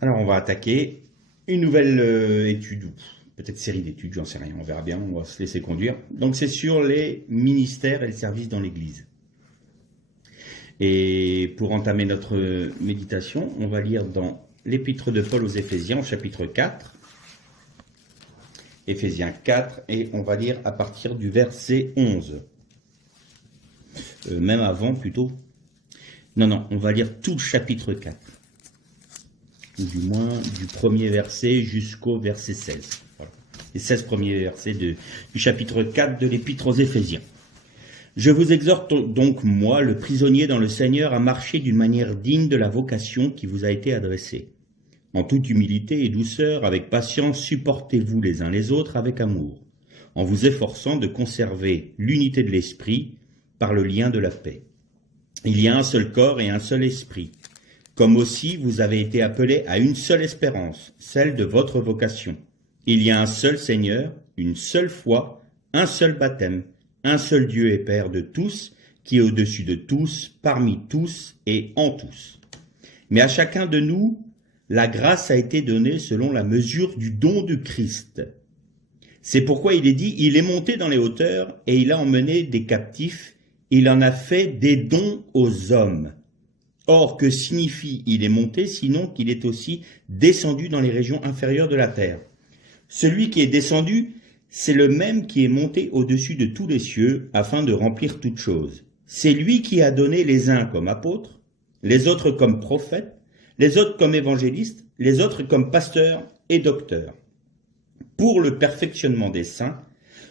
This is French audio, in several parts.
Alors, on va attaquer une nouvelle étude, ou peut-être série d'études, j'en sais rien, on verra bien, on va se laisser conduire. Donc, c'est sur les ministères et le service dans l'Église. Et pour entamer notre méditation, on va lire dans l'épître de Paul aux Éphésiens, au chapitre 4, Éphésiens 4, et on va lire à partir du verset 11. Même avant, plutôt. Non, on va lire tout le chapitre 4. Ou du moins du premier verset jusqu'au verset 16. Voilà. Les 16 premiers versets du chapitre 4 de l'Épître aux Éphésiens. Je vous exhorte donc, moi, le prisonnier dans le Seigneur, à marcher d'une manière digne de la vocation qui vous a été adressée. En toute humilité et douceur, avec patience, supportez-vous les uns les autres avec amour, en vous efforçant de conserver l'unité de l'esprit par le lien de la paix. Il y a un seul corps et un seul esprit, comme aussi vous avez été appelés à une seule espérance, celle de votre vocation. Il y a un seul Seigneur, une seule foi, un seul baptême, un seul Dieu et Père de tous, qui est au-dessus de tous, parmi tous et en tous. Mais à chacun de nous, la grâce a été donnée selon la mesure du don de Christ. C'est pourquoi il est dit, il est monté dans les hauteurs et il a emmené des captifs, il en a fait des dons aux hommes. Or, que signifie il est monté, sinon qu'il est aussi descendu dans les régions inférieures de la terre? Celui qui est descendu, c'est le même qui est monté au-dessus de tous les cieux, afin de remplir toutes choses. C'est lui qui a donné les uns comme apôtres, les autres comme prophètes, les autres comme évangélistes, les autres comme pasteurs et docteurs, pour le perfectionnement des saints,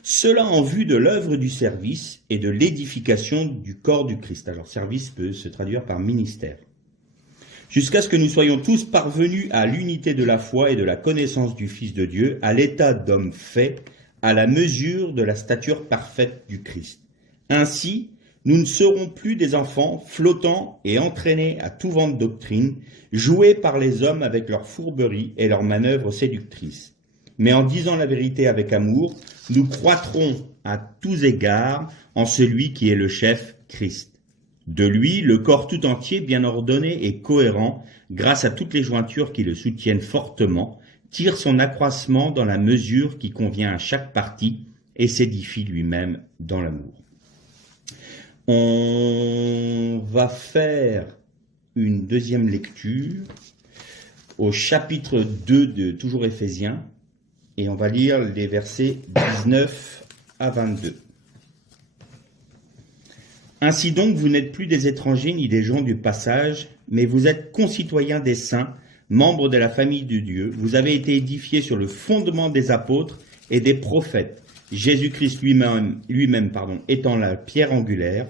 cela en vue de l'œuvre du service et de l'édification du corps du Christ. Alors, service peut se traduire par ministère. Jusqu'à ce que nous soyons tous parvenus à l'unité de la foi et de la connaissance du Fils de Dieu, à l'état d'homme fait, à la mesure de la stature parfaite du Christ. Ainsi, nous ne serons plus des enfants flottants et entraînés à tout vent de doctrine, joués par les hommes avec leurs fourberies et leurs manœuvres séductrices. Mais en disant la vérité avec amour, nous croîtrons à tous égards en celui qui est le chef, Christ. De lui, le corps tout entier, bien ordonné et cohérent, grâce à toutes les jointures qui le soutiennent fortement, tire son accroissement dans la mesure qui convient à chaque partie et s'édifie lui-même dans l'amour. On va faire une deuxième lecture au chapitre 2 de toujours Éphésiens, et on va lire les versets 19 à 22. Ainsi donc, vous n'êtes plus des étrangers ni des gens du passage, mais vous êtes concitoyens des saints, membres de la famille de Dieu. Vous avez été édifiés sur le fondement des apôtres et des prophètes, Jésus-Christ lui-même étant la pierre angulaire.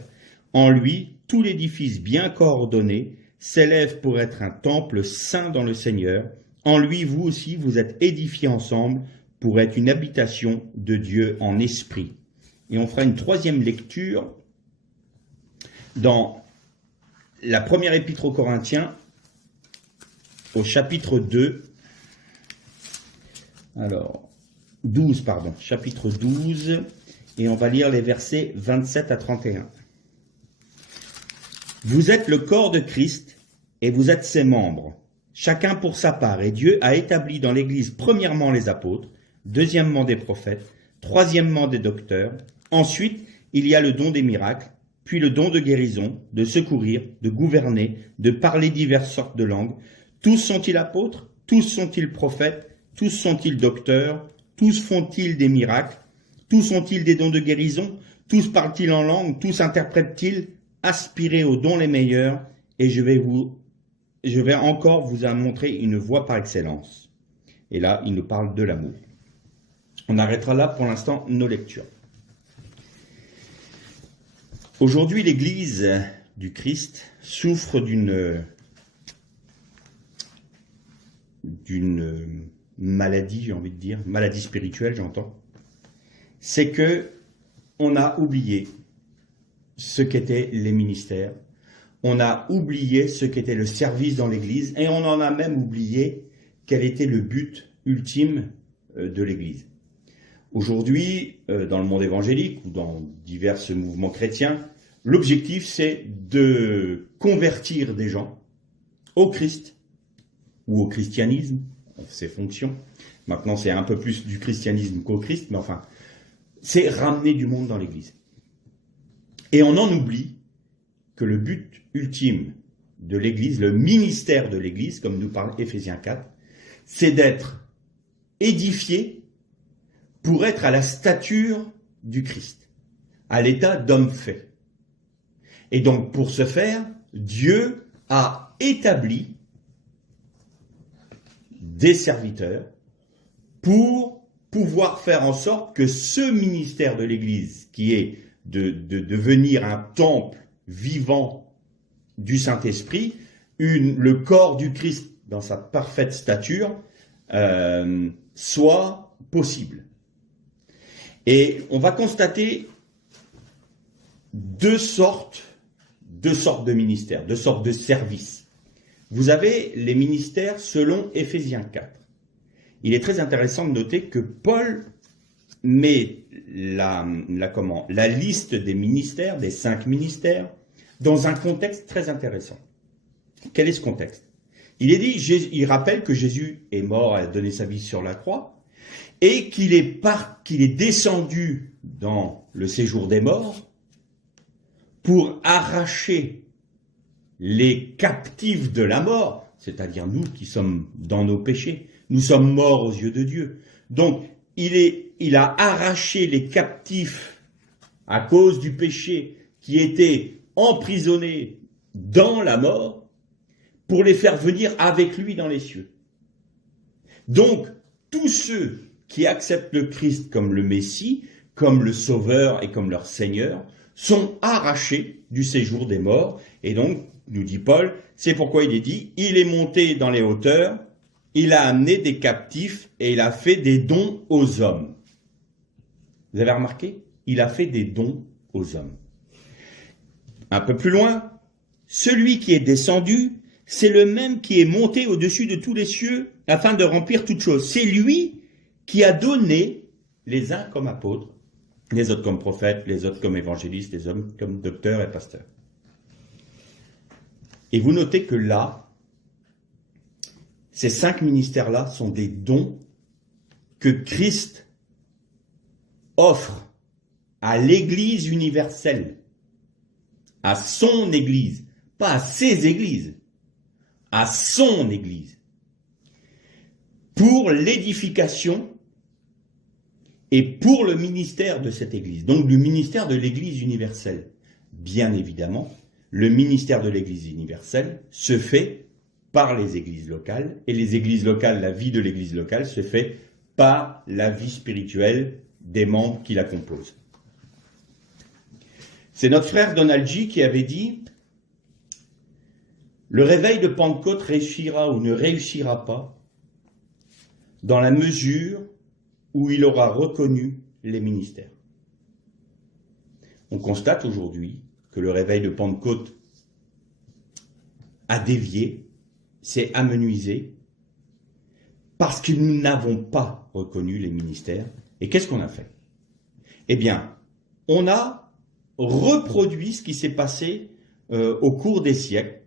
En lui, tout l'édifice bien coordonné s'élève pour être un temple saint dans le Seigneur. En lui, vous aussi, vous êtes édifiés ensemble pour être une habitation de Dieu en esprit. Et on fera une troisième lecture dans la première épître aux Corinthiens, au chapitre 2, chapitre 12, et on va lire les versets 27 à 31. Vous êtes le corps de Christ, et vous êtes ses membres, chacun pour sa part, et Dieu a établi dans l'Église premièrement les apôtres, deuxièmement des prophètes, troisièmement des docteurs, ensuite il y a le don des miracles, puis le don de guérison, de secourir, de gouverner, de parler diverses sortes de langues. Tous sont-ils apôtres? Tous sont-ils prophètes? Tous sont-ils docteurs? Tous font-ils des miracles? Tous ont-ils des dons de guérison? Tous parlent-ils en langue? Tous interprètent-ils? Aspirez aux dons les meilleurs, et je vais encore vous en montrer une voie par excellence. Et là, il nous parle de l'amour. On arrêtera là pour l'instant nos lectures. Aujourd'hui, l'Église du Christ souffre d'une maladie, j'ai envie de dire, maladie spirituelle, j'entends. C'est que on a oublié ce qu'étaient les ministères, on a oublié ce qu'était le service dans l'Église, et on en a même oublié quel était le but ultime de l'Église. Aujourd'hui, dans le monde évangélique ou dans divers mouvements chrétiens, l'objectif c'est de convertir des gens au Christ ou au christianisme, ses fonctions. Maintenant, c'est un peu plus du christianisme qu'au Christ, mais enfin, c'est ramener du monde dans l'Église. Et on en oublie que le but ultime de l'Église, le ministère de l'Église, comme nous parle Éphésiens 4, c'est d'être édifié pour être à la stature du Christ, à l'état d'homme fait. Et donc, pour ce faire, Dieu a établi des serviteurs pour pouvoir faire en sorte que ce ministère de l'Église, qui est de devenir un temple vivant du Saint-Esprit, le corps du Christ dans sa parfaite stature, soit possible. Et on va constater deux sortes de ministères, deux sortes de services. Vous avez les ministères selon Éphésiens 4. Il est très intéressant de noter que Paul met la liste des ministères, des 5 ministères, dans un contexte très intéressant. Quel est ce contexte? Il rappelle que Jésus est mort, a donné sa vie sur la croix, et qu'il est descendu dans le séjour des morts pour arracher les captifs de la mort, c'est-à-dire nous qui sommes dans nos péchés. Nous sommes morts aux yeux de Dieu. Donc, il a arraché les captifs à cause du péché qui étaient emprisonnés dans la mort pour les faire venir avec lui dans les cieux. Donc, tous ceux qui acceptent le Christ comme le Messie, comme le Sauveur et comme leur Seigneur, sont arrachés du séjour des morts. Et donc, nous dit Paul, c'est pourquoi il est dit, il est monté dans les hauteurs, il a amené des captifs et il a fait des dons aux hommes. Vous avez remarqué? Il a fait des dons aux hommes. Un peu plus loin, celui qui est descendu, c'est le même qui est monté au-dessus de tous les cieux afin de remplir toutes choses. C'est lui qui a donné les uns comme apôtres, les autres comme prophètes, les autres comme évangélistes, les hommes comme docteurs et pasteurs. Et vous notez que là, ces 5 ministères-là sont des dons que Christ offre à l'Église universelle, à son Église, pas à ses églises, à son Église, pour l'édification et pour le ministère de cette Église, donc le ministère de l'Église universelle. Bien évidemment, le ministère de l'Église universelle se fait par les églises locales, et les églises locales, la vie de l'église locale se fait par la vie spirituelle des membres qui la composent. C'est notre frère Donald G. qui avait dit « Le réveil de Pentecôte réussira ou ne réussira pas dans la mesure où il aura reconnu les ministères. » On constate aujourd'hui que le réveil de Pentecôte a dévié, s'est amenuisé, parce que nous n'avons pas reconnu les ministères. Et qu'est-ce qu'on a fait? Eh bien, on a reproduit ce qui s'est passé au cours des siècles.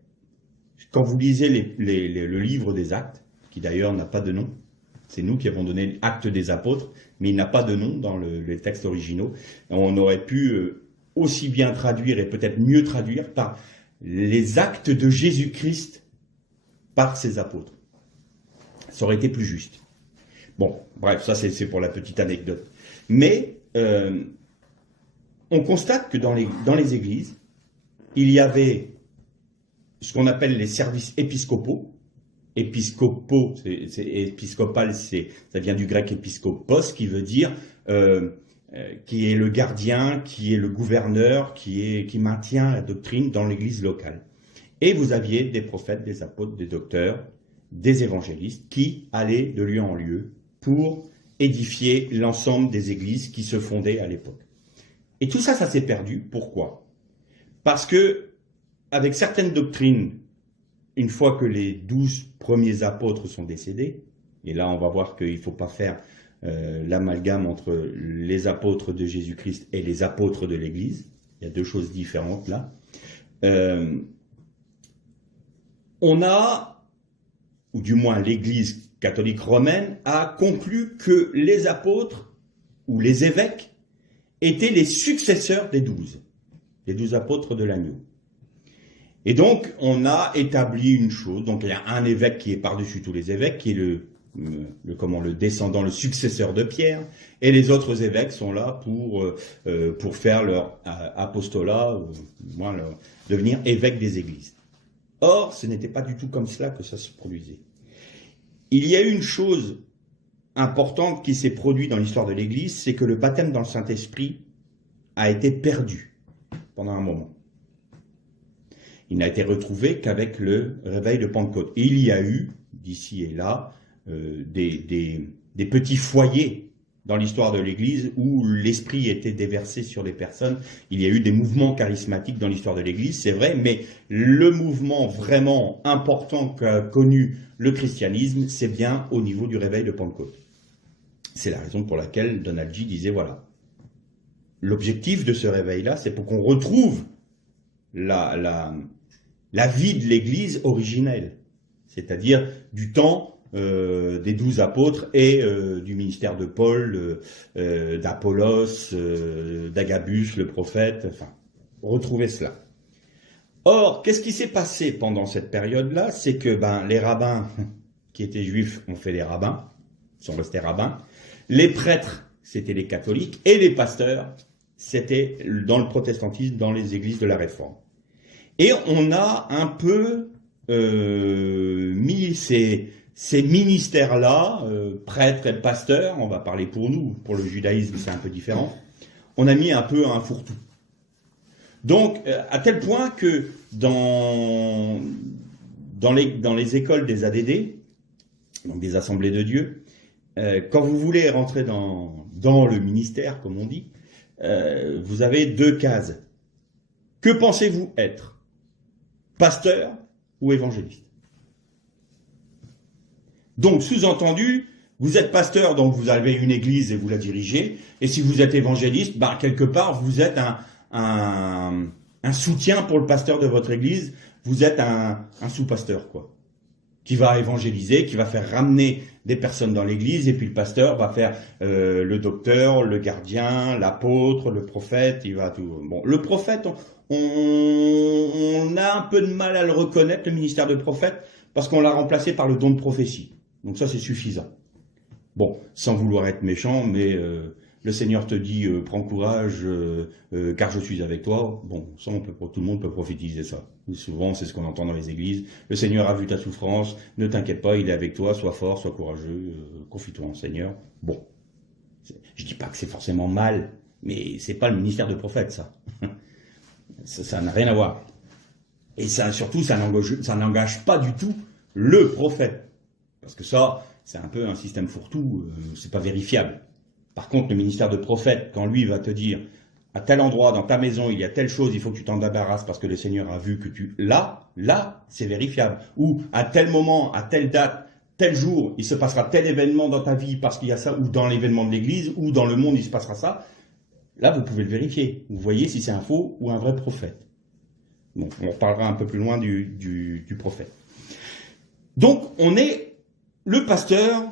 Quand vous lisez le livre des Actes, qui d'ailleurs n'a pas de nom, c'est nous qui avons donné Actes des Apôtres, mais il n'a pas de nom dans les textes originaux. On aurait pu aussi bien traduire et peut-être mieux traduire par les actes de Jésus-Christ par ses apôtres. Ça aurait été plus juste. Bon, bref, ça c'est pour la petite anecdote. Mais on constate que dans les églises, il y avait ce qu'on appelle les services épiscopaux. Épiscopaux, épiscopal, ça vient du grec épiscopos, qui veut dire qui est le gardien, qui est le gouverneur, qui maintient la doctrine dans l'église locale. Et vous aviez des prophètes, des apôtres, des docteurs, des évangélistes qui allaient de lieu en lieu pour édifier l'ensemble des églises qui se fondaient à l'époque. Et tout ça, ça s'est perdu. Pourquoi? Parce que, avec certaines doctrines, une fois que les 12 premiers apôtres sont décédés, et là on va voir qu'il ne faut pas faire l'amalgame entre les apôtres de Jésus-Christ et les apôtres de l'Église, il y a deux choses différentes là, on a ou du moins l'Église catholique romaine, a conclu que les apôtres, ou les évêques, étaient les successeurs des 12 apôtres de l'agneau. Et donc, on a établi une chose, donc il y a un évêque qui est par-dessus tous les évêques, qui est le descendant, le successeur de Pierre, et les autres évêques sont là pour faire leur apostolat, ou moins devenir évêques des églises. Or, ce n'était pas du tout comme cela que ça se produisait. Il y a eu une chose importante qui s'est produite dans l'histoire de l'Église, c'est que le baptême dans le Saint-Esprit a été perdu pendant un moment. Il n'a été retrouvé qu'avec le réveil de Pentecôte. Et il y a eu, d'ici et là, des petits foyers dans l'histoire de l'Église où l'Esprit était déversé sur les personnes. Il y a eu des mouvements charismatiques dans l'histoire de l'Église, c'est vrai, mais le mouvement vraiment important qu'a connu le christianisme, c'est bien au niveau du réveil de Pentecôte. C'est la raison pour laquelle Donald G. disait, voilà, l'objectif de ce réveil-là, c'est pour qu'on retrouve la vie de l'Église originelle, c'est-à-dire du temps des 12 apôtres et du ministère de Paul, d'Apollos, d'Agabus, le prophète, enfin, retrouver cela. Or, qu'est-ce qui s'est passé pendant cette période-là? C'est que les rabbins qui étaient juifs ont fait les rabbins, sont restés rabbins, les prêtres, c'était les catholiques, et les pasteurs, c'était dans le protestantisme, dans les églises de la Réforme. Et on a un peu mis ces ministères-là, prêtres et pasteurs, on va parler pour nous, pour le judaïsme c'est un peu différent, on a mis un peu un fourre-tout. Donc, à tel point que dans les écoles des ADD, donc des assemblées de Dieu, quand vous voulez rentrer dans le ministère, comme on dit, vous avez 2 cases. Que pensez-vous être? Pasteur ou évangéliste? Donc, sous-entendu, vous êtes pasteur, donc vous avez une église et vous la dirigez, et si vous êtes évangéliste, quelque part, vous êtes un soutien pour le pasteur de votre église, vous êtes un sous-pasteur, quoi, qui va évangéliser, qui va faire ramener des personnes dans l'église, et puis le pasteur va faire le docteur, le gardien, l'apôtre, le prophète, il va tout. Bon, le prophète, on a un peu de mal à le reconnaître, le ministère de prophète, parce qu'on l'a remplacé par le don de prophétie. Donc ça, c'est suffisant. Bon, sans vouloir être méchant, mais le Seigneur te dit prends courage, car je suis avec toi. Bon, ça, tout le monde peut prophétiser ça. Souvent, c'est ce qu'on entend dans les églises. Le Seigneur a vu ta souffrance, ne t'inquiète pas, il est avec toi, sois fort, sois courageux, confie-toi en Seigneur. Bon, je dis pas que c'est forcément mal, mais c'est pas le ministère de prophète, ça. Ça n'a rien à voir. Et ça, surtout, ça n'engage pas du tout le prophète. Parce que ça, c'est un peu un système fourre-tout, c'est pas vérifiable. Par contre, le ministère de prophète, quand lui va te dire, à tel endroit, dans ta maison, il y a telle chose, il faut que tu t'en débarrasses parce que le Seigneur a vu que tu... Là, c'est vérifiable. Ou à tel moment, à telle date, tel jour, il se passera tel événement dans ta vie parce qu'il y a ça, ou dans l'événement de l'église, ou dans le monde, il se passera ça. Là, vous pouvez le vérifier. Vous voyez si c'est un faux ou un vrai prophète. Bon, on reparlera un peu plus loin du prophète. Donc, on est le pasteur.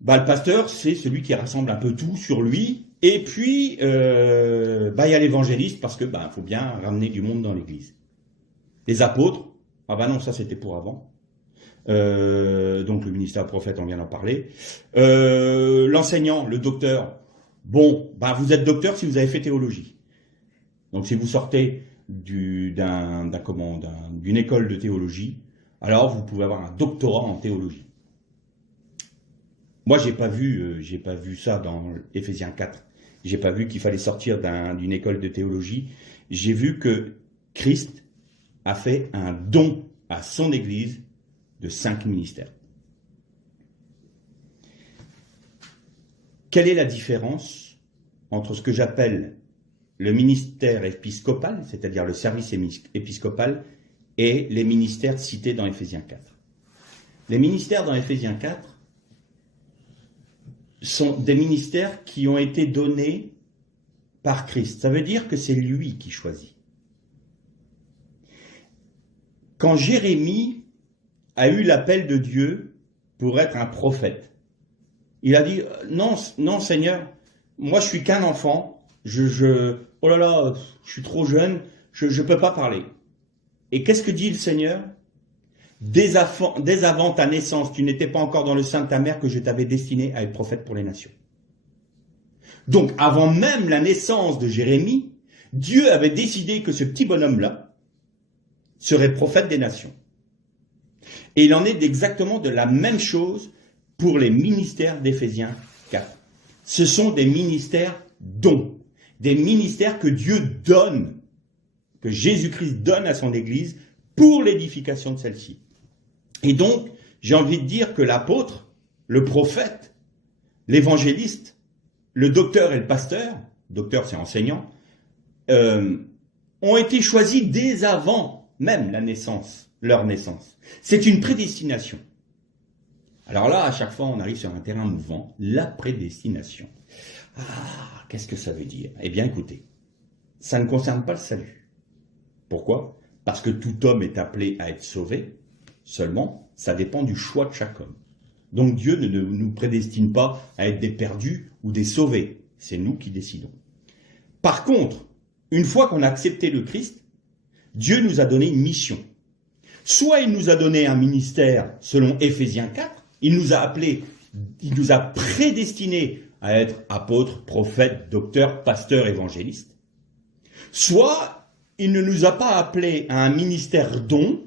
Le pasteur, c'est celui qui rassemble un peu tout sur lui. Et puis, il y a l'évangéliste parce que faut bien ramener du monde dans l'église. Les apôtres, non, ça c'était pour avant. Donc le ministère prophète, on vient d'en parler. L'enseignant, le docteur. Bon, vous êtes docteur si vous avez fait théologie. Donc si vous sortez d'une école de théologie, alors vous pouvez avoir un doctorat en théologie. Moi, j'ai pas vu ça dans Éphésiens 4. J'ai pas vu qu'il fallait sortir d'une école de théologie. J'ai vu que Christ a fait un don à son Église de 5 ministères. Quelle est la différence entre ce que j'appelle le ministère épiscopal, c'est-à-dire le service épiscopal, et les ministères cités dans Éphésiens 4? Les ministères dans Éphésiens 4 sont des ministères qui ont été donnés par Christ. Ça veut dire que c'est lui qui choisit. Quand Jérémie a eu l'appel de Dieu pour être un prophète. Il a dit, non, non Seigneur, moi je suis qu'un enfant, oh là là, je suis trop jeune, je ne peux pas parler. Et qu'est-ce que dit le Seigneur? Dès avant ta naissance, tu n'étais pas encore dans le sein de ta mère que je t'avais destiné à être prophète pour les nations. Donc, avant même la naissance de Jérémie, Dieu avait décidé que ce petit bonhomme-là serait prophète des nations. Et il en est exactement de la même chose pour les ministères d'Éphésiens 4. Ce sont des ministères dons, des ministères que Dieu donne, que Jésus-Christ donne à son Église pour l'édification de celle-ci. Et donc, j'ai envie de dire que l'apôtre, le prophète, l'évangéliste, le docteur et le pasteur, docteur c'est enseignant, ont été choisis dès avant même la naissance, leur naissance. C'est une prédestination. Alors là, à chaque fois, on arrive sur un terrain mouvant, la prédestination. Ah, qu'est-ce que ça veut dire? Eh bien, écoutez, ça ne concerne pas le salut. Pourquoi? Parce que tout homme est appelé à être sauvé, seulement, ça dépend du choix de chaque homme. Donc Dieu ne nous prédestine pas à être des perdus ou des sauvés. C'est nous qui décidons. Par contre, une fois qu'on a accepté le Christ, Dieu nous a donné une mission. Soit il nous a donné un ministère selon Éphésiens 4, il nous a appelés, il nous a prédestinés à être apôtres, prophètes, docteurs, pasteurs, évangélistes. Soit il ne nous a pas appelés à un ministère don,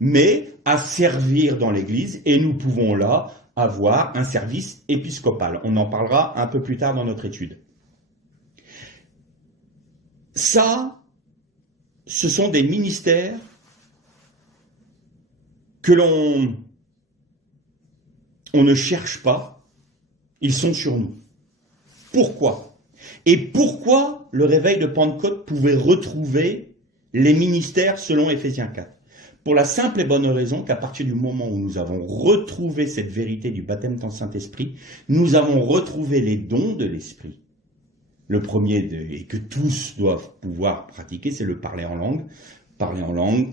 mais à servir dans l'Église, et nous pouvons là avoir un service épiscopal. On en parlera un peu plus tard dans notre étude. Ça, ce sont des ministères que l'on ne cherche pas, ils sont sur nous. Pourquoi? Et pourquoi le réveil de Pentecôte pouvait retrouver les ministères selon Éphésiens 4? Pour la simple et bonne raison qu'à partir du moment où nous avons retrouvé cette vérité du baptême dans le Saint-Esprit, nous avons retrouvé les dons de l'Esprit. Le premier, et que tous doivent pouvoir pratiquer, c'est le parler en langue,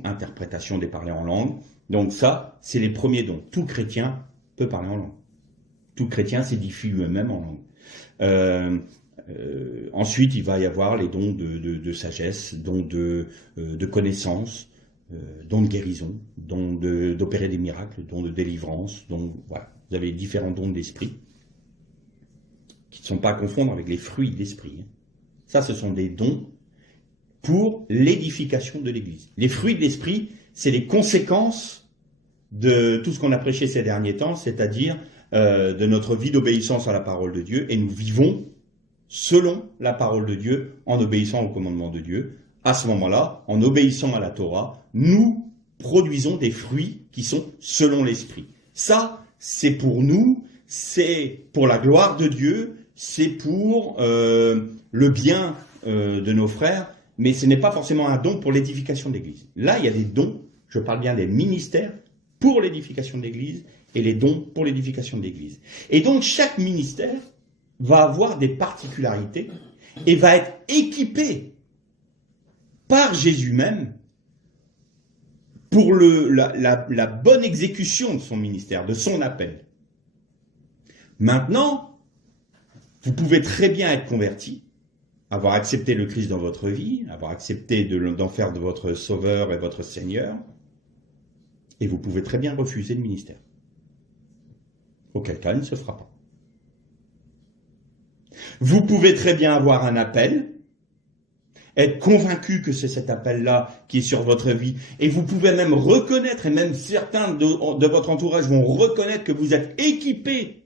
interprétation des parlers en langue. Donc ça, c'est les premiers dons. Tout chrétien peut parler en langue. Tout chrétien s'édifie lui-même en langue. Ensuite, il va y avoir les dons de sagesse, dons de connaissance, dons de guérison, dons d'opérer des miracles, dons de délivrance. Voilà. Vous avez différents dons de l'esprit qui ne sont pas à confondre avec les fruits de l'esprit. Ça, ce sont des dons pour l'édification de l'Église. Les fruits de l'esprit, c'est les conséquences de tout ce qu'on a prêché ces derniers temps, c'est-à-dire de notre vie d'obéissance à la parole de Dieu, et nous vivons selon la parole de Dieu, en obéissant au commandement de Dieu. À ce moment-là, en obéissant à la Torah, nous produisons des fruits qui sont selon l'Esprit. Ça, c'est pour nous, c'est pour la gloire de Dieu, c'est pour le bien de nos frères, mais ce n'est pas forcément un don pour l'édification de l'Église. Là, il y a des dons, je parle bien des ministères pour l'édification de l'Église et les dons pour l'édification de l'Église. Et donc, chaque ministère va avoir des particularités et va être équipé par Jésus même pour la bonne exécution de son ministère, de son appel. Maintenant, vous pouvez très bien être converti, avoir accepté le Christ dans votre vie, avoir accepté d'en faire de votre sauveur et votre Seigneur, et vous pouvez très bien refuser le ministère. Auquel cas, il ne se fera pas. Vous pouvez très bien avoir un appel, être convaincu que c'est cet appel-là qui est sur votre vie, et vous pouvez même reconnaître, et même certains de votre entourage vont reconnaître que vous êtes équipé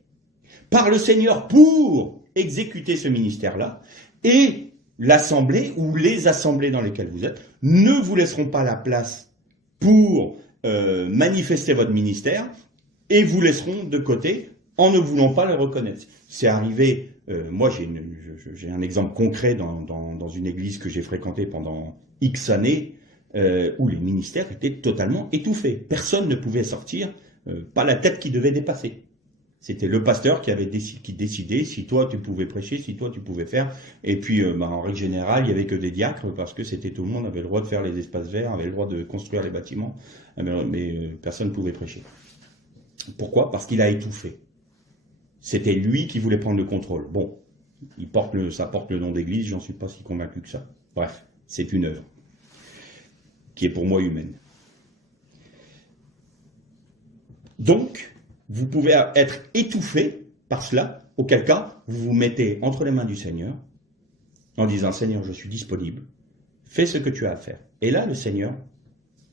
par le Seigneur pour exécuter ce ministère-là, et l'assemblée ou les assemblées dans lesquelles vous êtes ne vous laisseront pas la place pour manifester votre ministère, et vous laisseront de côté en ne voulant pas le reconnaître. C'est arrivé, moi j'ai un exemple concret dans une église que j'ai fréquentée pendant X années, où les ministères étaient totalement étouffés. Personne ne pouvait sortir, pas la tête qui devait dépasser. C'était le pasteur qui décidait si toi tu pouvais prêcher, si toi tu pouvais faire. Et puis en règle générale, il n'y avait que des diacres parce que c'était tout le monde avait le droit de faire les espaces verts, avait le droit de construire les bâtiments, mais personne ne pouvait prêcher. Pourquoi? Parce qu'il a étouffé. C'était lui qui voulait prendre le contrôle. Bon, ça porte le nom d'église, j'en suis pas si convaincu que ça. Bref, c'est une œuvre qui est pour moi humaine. Donc, vous pouvez être étouffé par cela, auquel cas, vous vous mettez entre les mains du Seigneur, en disant, Seigneur, je suis disponible, fais ce que tu as à faire. Et là, le Seigneur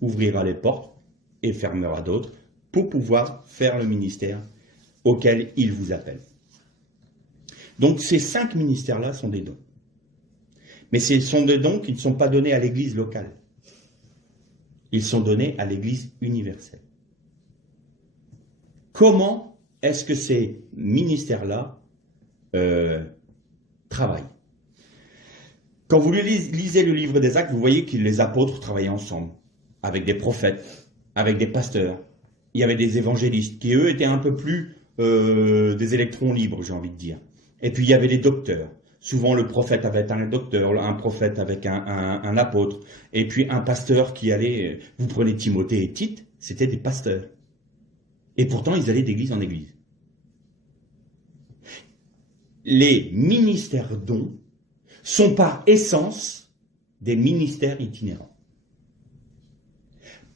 ouvrira les portes et fermera d'autres pour pouvoir faire le ministère auquel il vous appelle. Donc, ces 5 ministères-là sont des dons. Mais ce sont des dons qui ne sont pas donnés à l'Église locale. Ils sont donnés à l'Église universelle. Comment est-ce que ces ministères-là travaillent? Quand vous lisez le livre des Actes, vous voyez que les apôtres travaillaient ensemble, avec des prophètes, avec des pasteurs. Il y avait des évangélistes qui, eux, étaient un peu plus des électrons libres, j'ai envie de dire. Et puis, il y avait les docteurs. Souvent, le prophète avait un docteur, un prophète avec un apôtre, et puis un pasteur qui allait... Vous prenez Timothée et Tite, c'était des pasteurs. Et pourtant, ils allaient d'église en église. Les ministères dons sont par essence des ministères itinérants.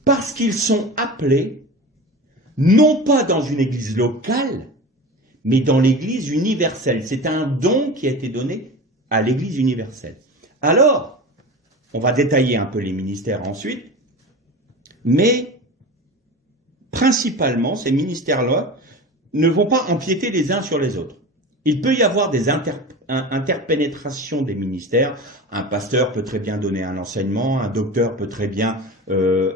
Parce qu'ils sont appelés, non pas dans une église locale, mais dans l'église universelle. C'est un don qui a été donné à l'église universelle. Alors, on va détailler un peu les ministères ensuite, mais principalement, ces ministères-là ne vont pas empiéter les uns sur les autres. Il peut y avoir des interpénétrations des ministères. Un pasteur peut très bien donner un enseignement, un docteur peut très bien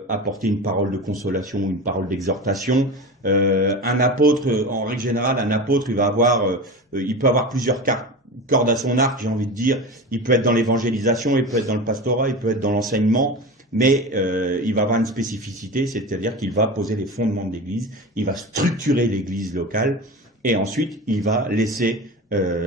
apporter une parole de consolation, une parole d'exhortation. Un apôtre, en règle générale, un apôtre, il peut avoir plusieurs cordes à son arc, j'ai envie de dire. Il peut être dans l'évangélisation, il peut être dans le pastorat, il peut être dans l'enseignement, mais il va avoir une spécificité, c'est-à-dire qu'il va poser les fondements de l'Église, il va structurer l'Église locale, et ensuite il va laisser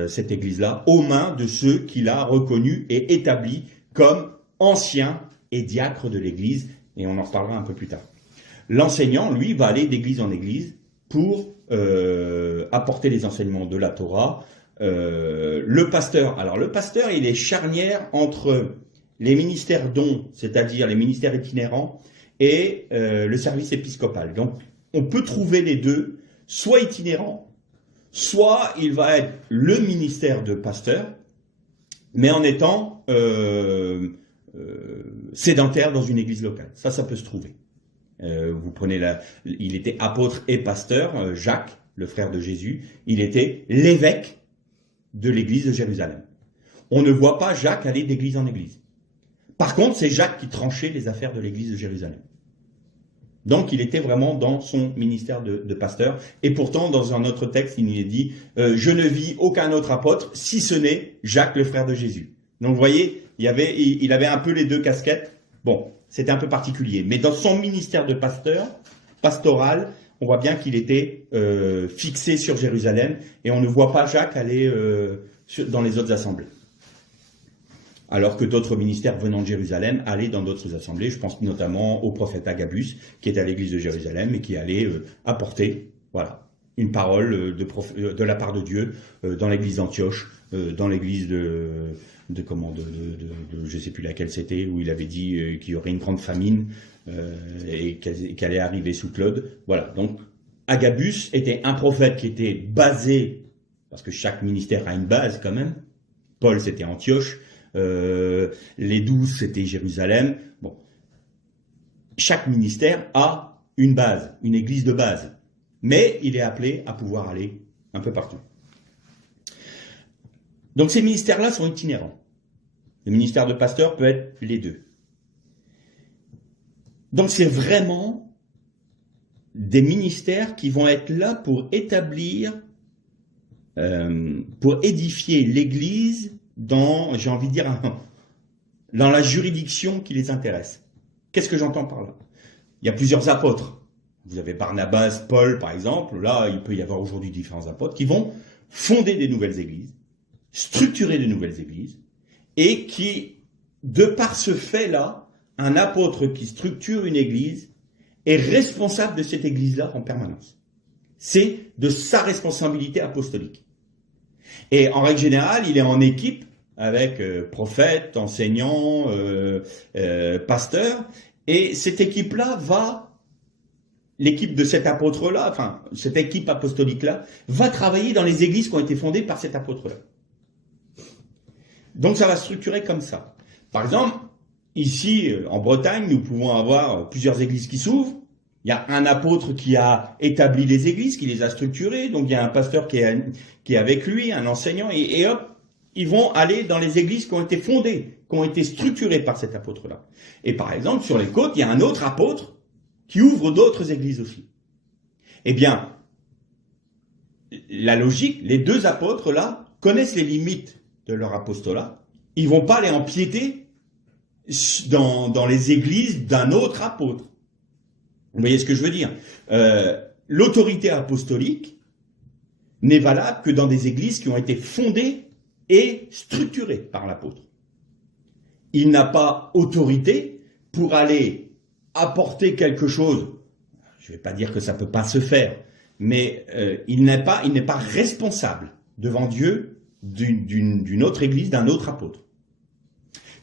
cette Église-là aux mains de ceux qu'il a reconnus et établis comme anciens et diacres de l'Église, et on en reparlera un peu plus tard. L'enseignant, lui, va aller d'église en église pour apporter les enseignements de la Torah. Le pasteur, alors le pasteur, il est charnière entre les ministères dons, c'est-à-dire les ministères itinérants, et le service épiscopal. Donc, on peut trouver les deux, soit itinérants, soit il va être le ministère de pasteur, mais en étant sédentaire dans une église locale. Ça peut se trouver. Vous prenez il était apôtre et pasteur, Jacques, le frère de Jésus, il était l'évêque de l'église de Jérusalem. On ne voit pas Jacques aller d'église en église. Par contre, c'est Jacques qui tranchait les affaires de l'église de Jérusalem. Donc, il était vraiment dans son ministère de pasteur. Et pourtant, dans un autre texte, il est dit « Je ne vis aucun autre apôtre, si ce n'est Jacques, le frère de Jésus. » Donc, vous voyez, il avait un peu les deux casquettes. Bon, c'était un peu particulier. Mais dans son ministère de pastoral, on voit bien qu'il était fixé sur Jérusalem. Et on ne voit pas Jacques aller dans les autres assemblées. Alors que d'autres ministères venant de Jérusalem allaient dans d'autres assemblées. Je pense notamment au prophète Agabus, qui était à l'église de Jérusalem et qui allait apporter une parole de la part de Dieu dans l'église d'Antioche, dans l'église de je ne sais plus laquelle c'était, où il avait dit qu'il y aurait une grande famine et qu'elle allait arriver sous Claude. Voilà, donc Agabus était un prophète qui était basé, parce que chaque ministère a une base quand même. Paul, c'était Antioche. Les 12, c'était Jérusalem. Bon, chaque ministère a une base, une église de base, mais il est appelé à pouvoir aller un peu partout. Donc ces ministères-là sont itinérants. Le ministère de pasteur peut être les deux. Donc c'est vraiment des ministères qui vont être là pour établir, pour édifier l'Église dans, j'ai envie de dire, dans la juridiction qui les intéresse. Qu'est-ce que j'entends par là? Il y a plusieurs apôtres. Vous avez Barnabas, Paul, par exemple. Là, il peut y avoir aujourd'hui différents apôtres qui vont fonder des nouvelles églises, structurer de nouvelles églises, et qui, de par ce fait-là, un apôtre qui structure une église est responsable de cette église-là en permanence. C'est de sa responsabilité apostolique. Et en règle générale, il est en équipe avec prophètes, enseignants, pasteurs, et cette équipe-là l'équipe de cet apôtre-là, enfin, cette équipe apostolique-là, va travailler dans les églises qui ont été fondées par cet apôtre-là. Donc ça va se structurer comme ça. Par exemple, ici, en Bretagne, nous pouvons avoir plusieurs églises qui s'ouvrent. Il y a un apôtre qui a établi les églises, qui les a structurées. Donc il y a un pasteur qui est avec lui, un enseignant, et hop, ils vont aller dans les églises qui ont été fondées, qui ont été structurées par cet apôtre-là. Et par exemple, sur les côtes, il y a un autre apôtre qui ouvre d'autres églises aussi. Eh bien, la logique, les deux apôtres-là connaissent les limites de leur apostolat. Ils vont pas aller empiéter dans les églises d'un autre apôtre. Vous voyez ce que je veux dire? L'autorité apostolique n'est valable que dans des églises qui ont été fondées et structurées par l'apôtre. Il n'a pas autorité pour aller apporter quelque chose. Je ne vais pas dire que ça ne peut pas se faire, mais il n'est pas responsable devant Dieu d'une autre église, d'un autre apôtre.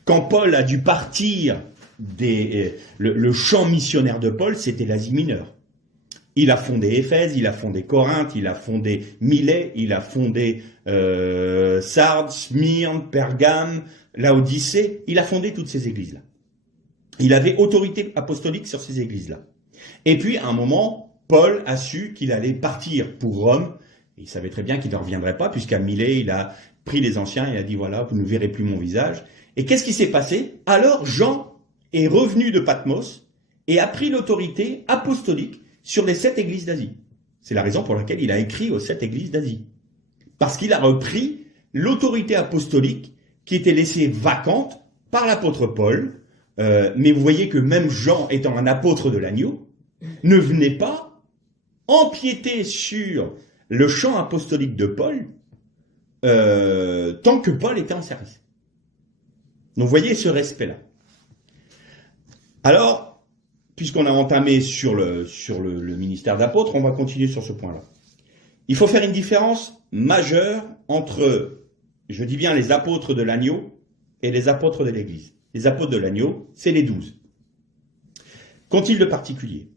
Quand Paul a dû partir, le champ missionnaire de Paul, c'était l'Asie mineure. Il a fondé Éphèse, il a fondé Corinthe, il a fondé Milet, il a fondé Sardes, Smyrne, Pergame, Laodicée. Il a fondé toutes ces églises-là. Il avait autorité apostolique sur ces églises-là. Et puis, à un moment, Paul a su qu'il allait partir pour Rome. Il savait très bien qu'il ne reviendrait pas, puisqu'à Milet, il a pris les anciens, il a dit, voilà, vous ne verrez plus mon visage. Et qu'est-ce qui s'est passé? Alors, Jean est revenu de Patmos et a pris l'autorité apostolique sur les 7 églises d'Asie. C'est la raison pour laquelle il a écrit aux 7 églises d'Asie. Parce qu'il a repris l'autorité apostolique qui était laissée vacante par l'apôtre Paul. Mais vous voyez que même Jean, étant un apôtre de l'agneau, ne venait pas empiéter sur le champ apostolique de Paul tant que Paul était en service. Donc vous voyez ce respect-là. Alors, puisqu'on a entamé sur le ministère d'apôtre, on va continuer sur ce point-là. Il faut faire une différence majeure entre, je dis bien, les apôtres de l'agneau et les apôtres de l'Église. Les apôtres de l'agneau, c'est les 12. Qu'ont-ils de particulier?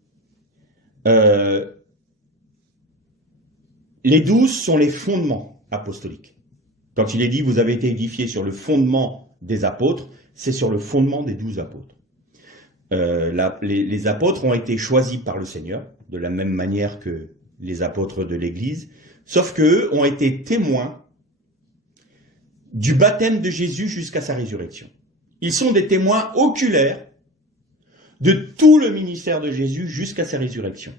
Les 12 sont les fondements apostoliques. Quand il est dit, vous avez été édifiés sur le fondement des apôtres, c'est sur le fondement des 12 apôtres. Les apôtres ont été choisis par le Seigneur, de la même manière que les apôtres de l'Église, sauf qu'eux ont été témoins du baptême de Jésus jusqu'à sa résurrection. Ils sont des témoins oculaires de tout le ministère de Jésus jusqu'à sa résurrection.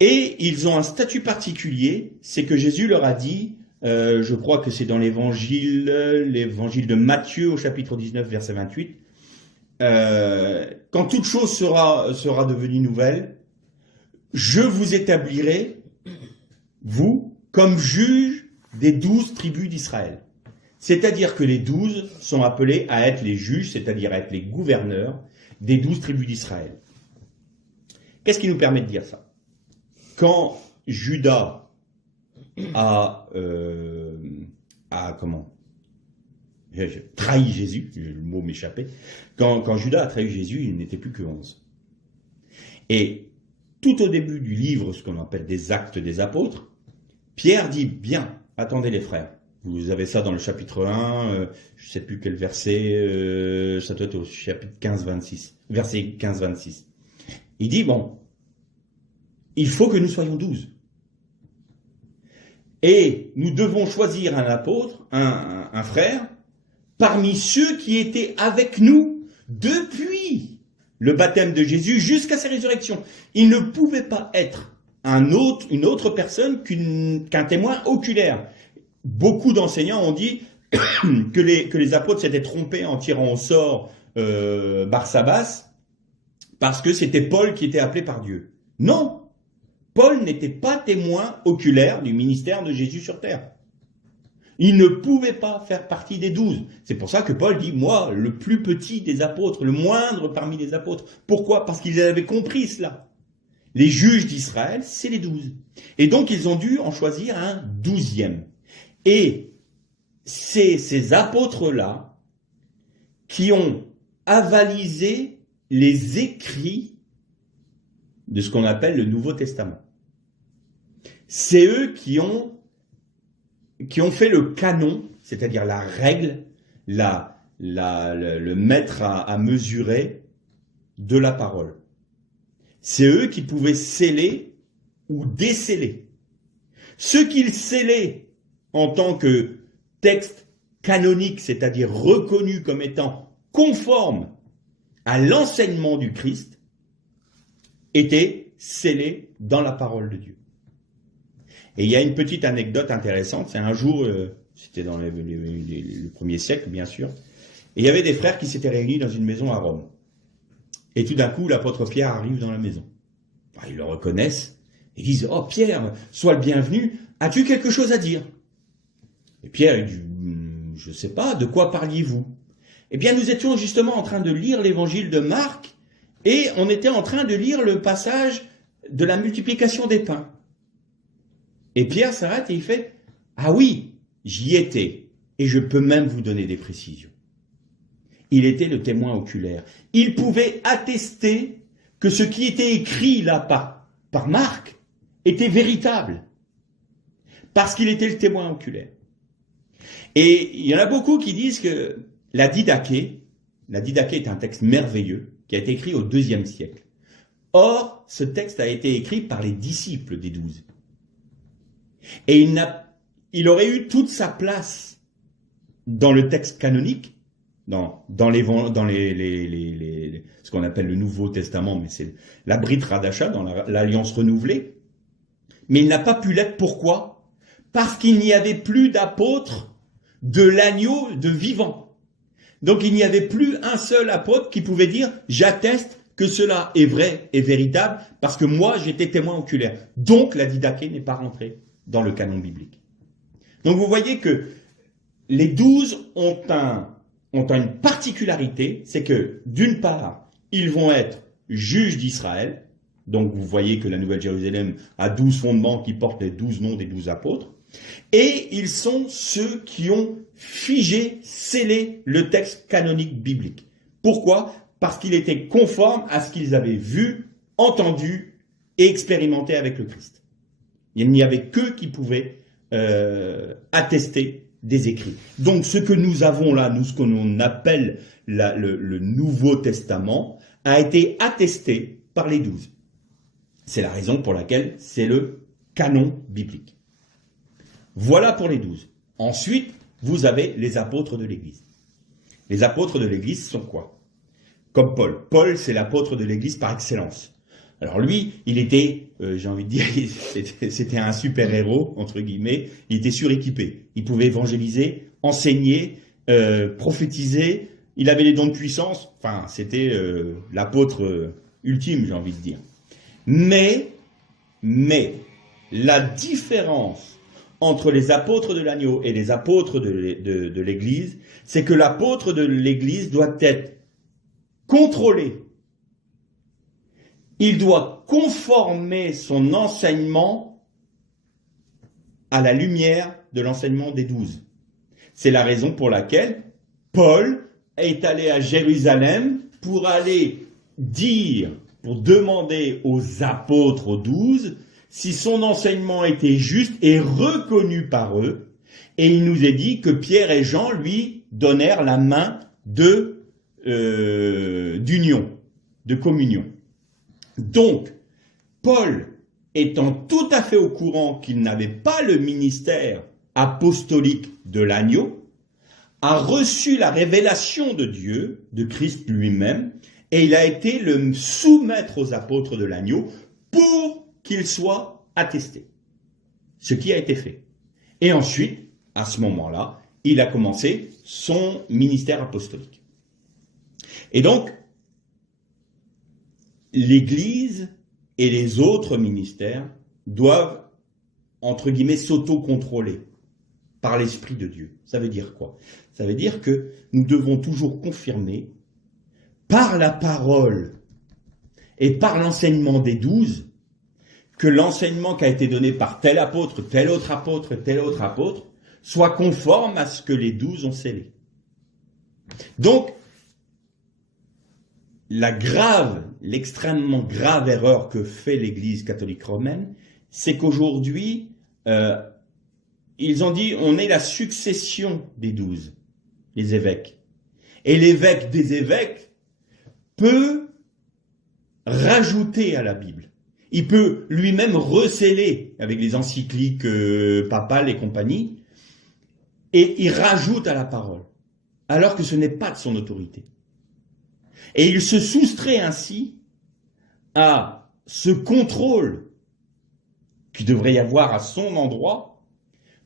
Et ils ont un statut particulier, c'est que Jésus leur a dit, je crois que c'est dans l'évangile de Matthieu au chapitre 19, verset 28, quand toute chose sera devenue nouvelle, je vous établirai, vous, comme juge des 12 tribus d'Israël. C'est-à-dire que les 12 sont appelés à être les juges, c'est-à-dire à être les gouverneurs des 12 tribus d'Israël. Qu'est-ce qui nous permet de dire ça? Quand Judas a trahi Jésus, le mot m'échappait, quand Judas a trahi Jésus, il n'était plus que 11. Et tout au début du livre, ce qu'on appelle des Actes des Apôtres, Pierre dit, bien, attendez les frères, vous avez ça dans le chapitre 1, je ne sais plus quel verset, ça doit être au chapitre 15-26, verset 15-26. Il dit, bon, il faut que nous soyons 12. Et nous devons choisir un apôtre, un frère, parmi ceux qui étaient avec nous depuis le baptême de Jésus jusqu'à sa résurrection. Il ne pouvait pas être une autre personne qu'un témoin oculaire. Beaucoup d'enseignants ont dit que les apôtres s'étaient trompés en tirant au sort Barsabas parce que c'était Paul qui était appelé par Dieu. Non, Paul n'était pas témoin oculaire du ministère de Jésus sur terre. Il ne pouvait pas faire partie des 12. C'est pour ça que Paul dit, moi, le plus petit des apôtres, le moindre parmi les apôtres. Pourquoi? Parce qu'ils avaient compris cela. Les juges d'Israël, c'est les 12. Et donc, ils ont dû en choisir un 12e. Et c'est ces apôtres-là qui ont avalisé les écrits de ce qu'on appelle le Nouveau Testament. C'est eux qui ont fait le canon, c'est-à-dire la règle, le mètre à mesurer de la parole. C'est eux qui pouvaient sceller ou déceler. Ce qu'ils scellaient en tant que texte canonique, c'est-à-dire reconnu comme étant conforme à l'enseignement du Christ, était scellé dans la parole de Dieu. Et il y a une petite anecdote intéressante, c'est un jour, c'était dans le premier siècle bien sûr, et il y avait des frères qui s'étaient réunis dans une maison à Rome. Et tout d'un coup, l'apôtre Pierre arrive dans la maison. Enfin, ils le reconnaissent, ils disent « Oh Pierre, sois le bienvenu, as-tu quelque chose à dire ?» Et Pierre, il dit « Je ne sais pas, de quoi parliez-vous » Eh bien, nous étions justement en train de lire l'évangile de Marc, et on était en train de lire le passage de la multiplication des pains. Et Pierre s'arrête et il fait « Ah oui, j'y étais, et je peux même vous donner des précisions. » Il était le témoin oculaire. Il pouvait attester que ce qui était écrit là par Marc était véritable, parce qu'il était le témoin oculaire. Et il y en a beaucoup qui disent que la Didaché est un texte merveilleux qui a été écrit au IIe siècle. Or, ce texte a été écrit par les disciples des 12. Et il aurait eu toute sa place dans le texte canonique, dans ce qu'on appelle le Nouveau Testament, mais c'est la Brit Hadasha, dans l'Alliance renouvelée. Mais il n'a pas pu l'être. Pourquoi? Parce qu'il n'y avait plus d'apôtre de l'agneau de vivant. Donc il n'y avait plus un seul apôtre qui pouvait dire « J'atteste que cela est vrai et véritable, parce que moi j'étais témoin oculaire. » Donc la Didaché n'est pas rentrée dans le canon biblique. Donc vous voyez que les 12 ont une particularité, c'est que d'une part, ils vont être juges d'Israël, donc vous voyez que la Nouvelle Jérusalem a 12 fondements qui portent les 12 noms des 12 apôtres, et ils sont ceux qui ont figé, scellé le texte canonique biblique. Pourquoi? Parce qu'il était conforme à ce qu'ils avaient vu, entendu et expérimenté avec le Christ. Il n'y avait qu'eux qui pouvaient attester des écrits. Donc ce que nous avons là, ce que l'on appelle le Nouveau Testament, a été attesté par les 12. C'est la raison pour laquelle c'est le canon biblique. Voilà pour les 12. Ensuite, vous avez les apôtres de l'Église. Les apôtres de l'Église sont quoi? Comme Paul. Paul, c'est l'apôtre de l'Église par excellence. Alors lui, il était, j'ai envie de dire, c'était un super-héros, entre guillemets, il était suréquipé. Il pouvait évangéliser, enseigner, prophétiser, il avait les dons de puissance, enfin, c'était l'apôtre ultime, j'ai envie de dire. Mais, la différence entre les apôtres de l'agneau et les apôtres de l'Église, c'est que l'apôtre de l'Église doit être contrôlé. Il doit conformer son enseignement à la lumière de l'enseignement des 12. C'est la raison pour laquelle Paul est allé à Jérusalem pour aller dire, pour demander aux apôtres, aux 12, si son enseignement était juste et reconnu par eux. Et il nous est dit que Pierre et Jean lui donnèrent la main d'union, de communion. Donc, Paul, étant tout à fait au courant qu'il n'avait pas le ministère apostolique de l'agneau, a reçu la révélation de Dieu, de Christ lui-même, et il a été le soumettre aux apôtres de l'agneau pour qu'il soit attesté. Ce qui a été fait. Et ensuite, à ce moment-là, il a commencé son ministère apostolique. Et donc, l'Église et les autres ministères doivent, entre guillemets, s'auto-contrôler par l'Esprit de Dieu. Ça veut dire quoi? Ça veut dire que nous devons toujours confirmer par la parole et par l'enseignement des 12 que l'enseignement qui a été donné par tel apôtre, tel autre apôtre, tel autre apôtre, soit conforme à ce que les 12 ont scellé. Donc, l'extrêmement grave erreur que fait l'Église catholique romaine, c'est qu'aujourd'hui, ils ont dit, on est la succession des 12, les évêques. Et l'évêque des évêques peut rajouter à la Bible. Il peut lui-même recéler avec les encycliques papales et compagnie, et il rajoute à la parole, alors que ce n'est pas de son autorité. Et il se soustrait ainsi à ce contrôle qu'il devrait y avoir à son endroit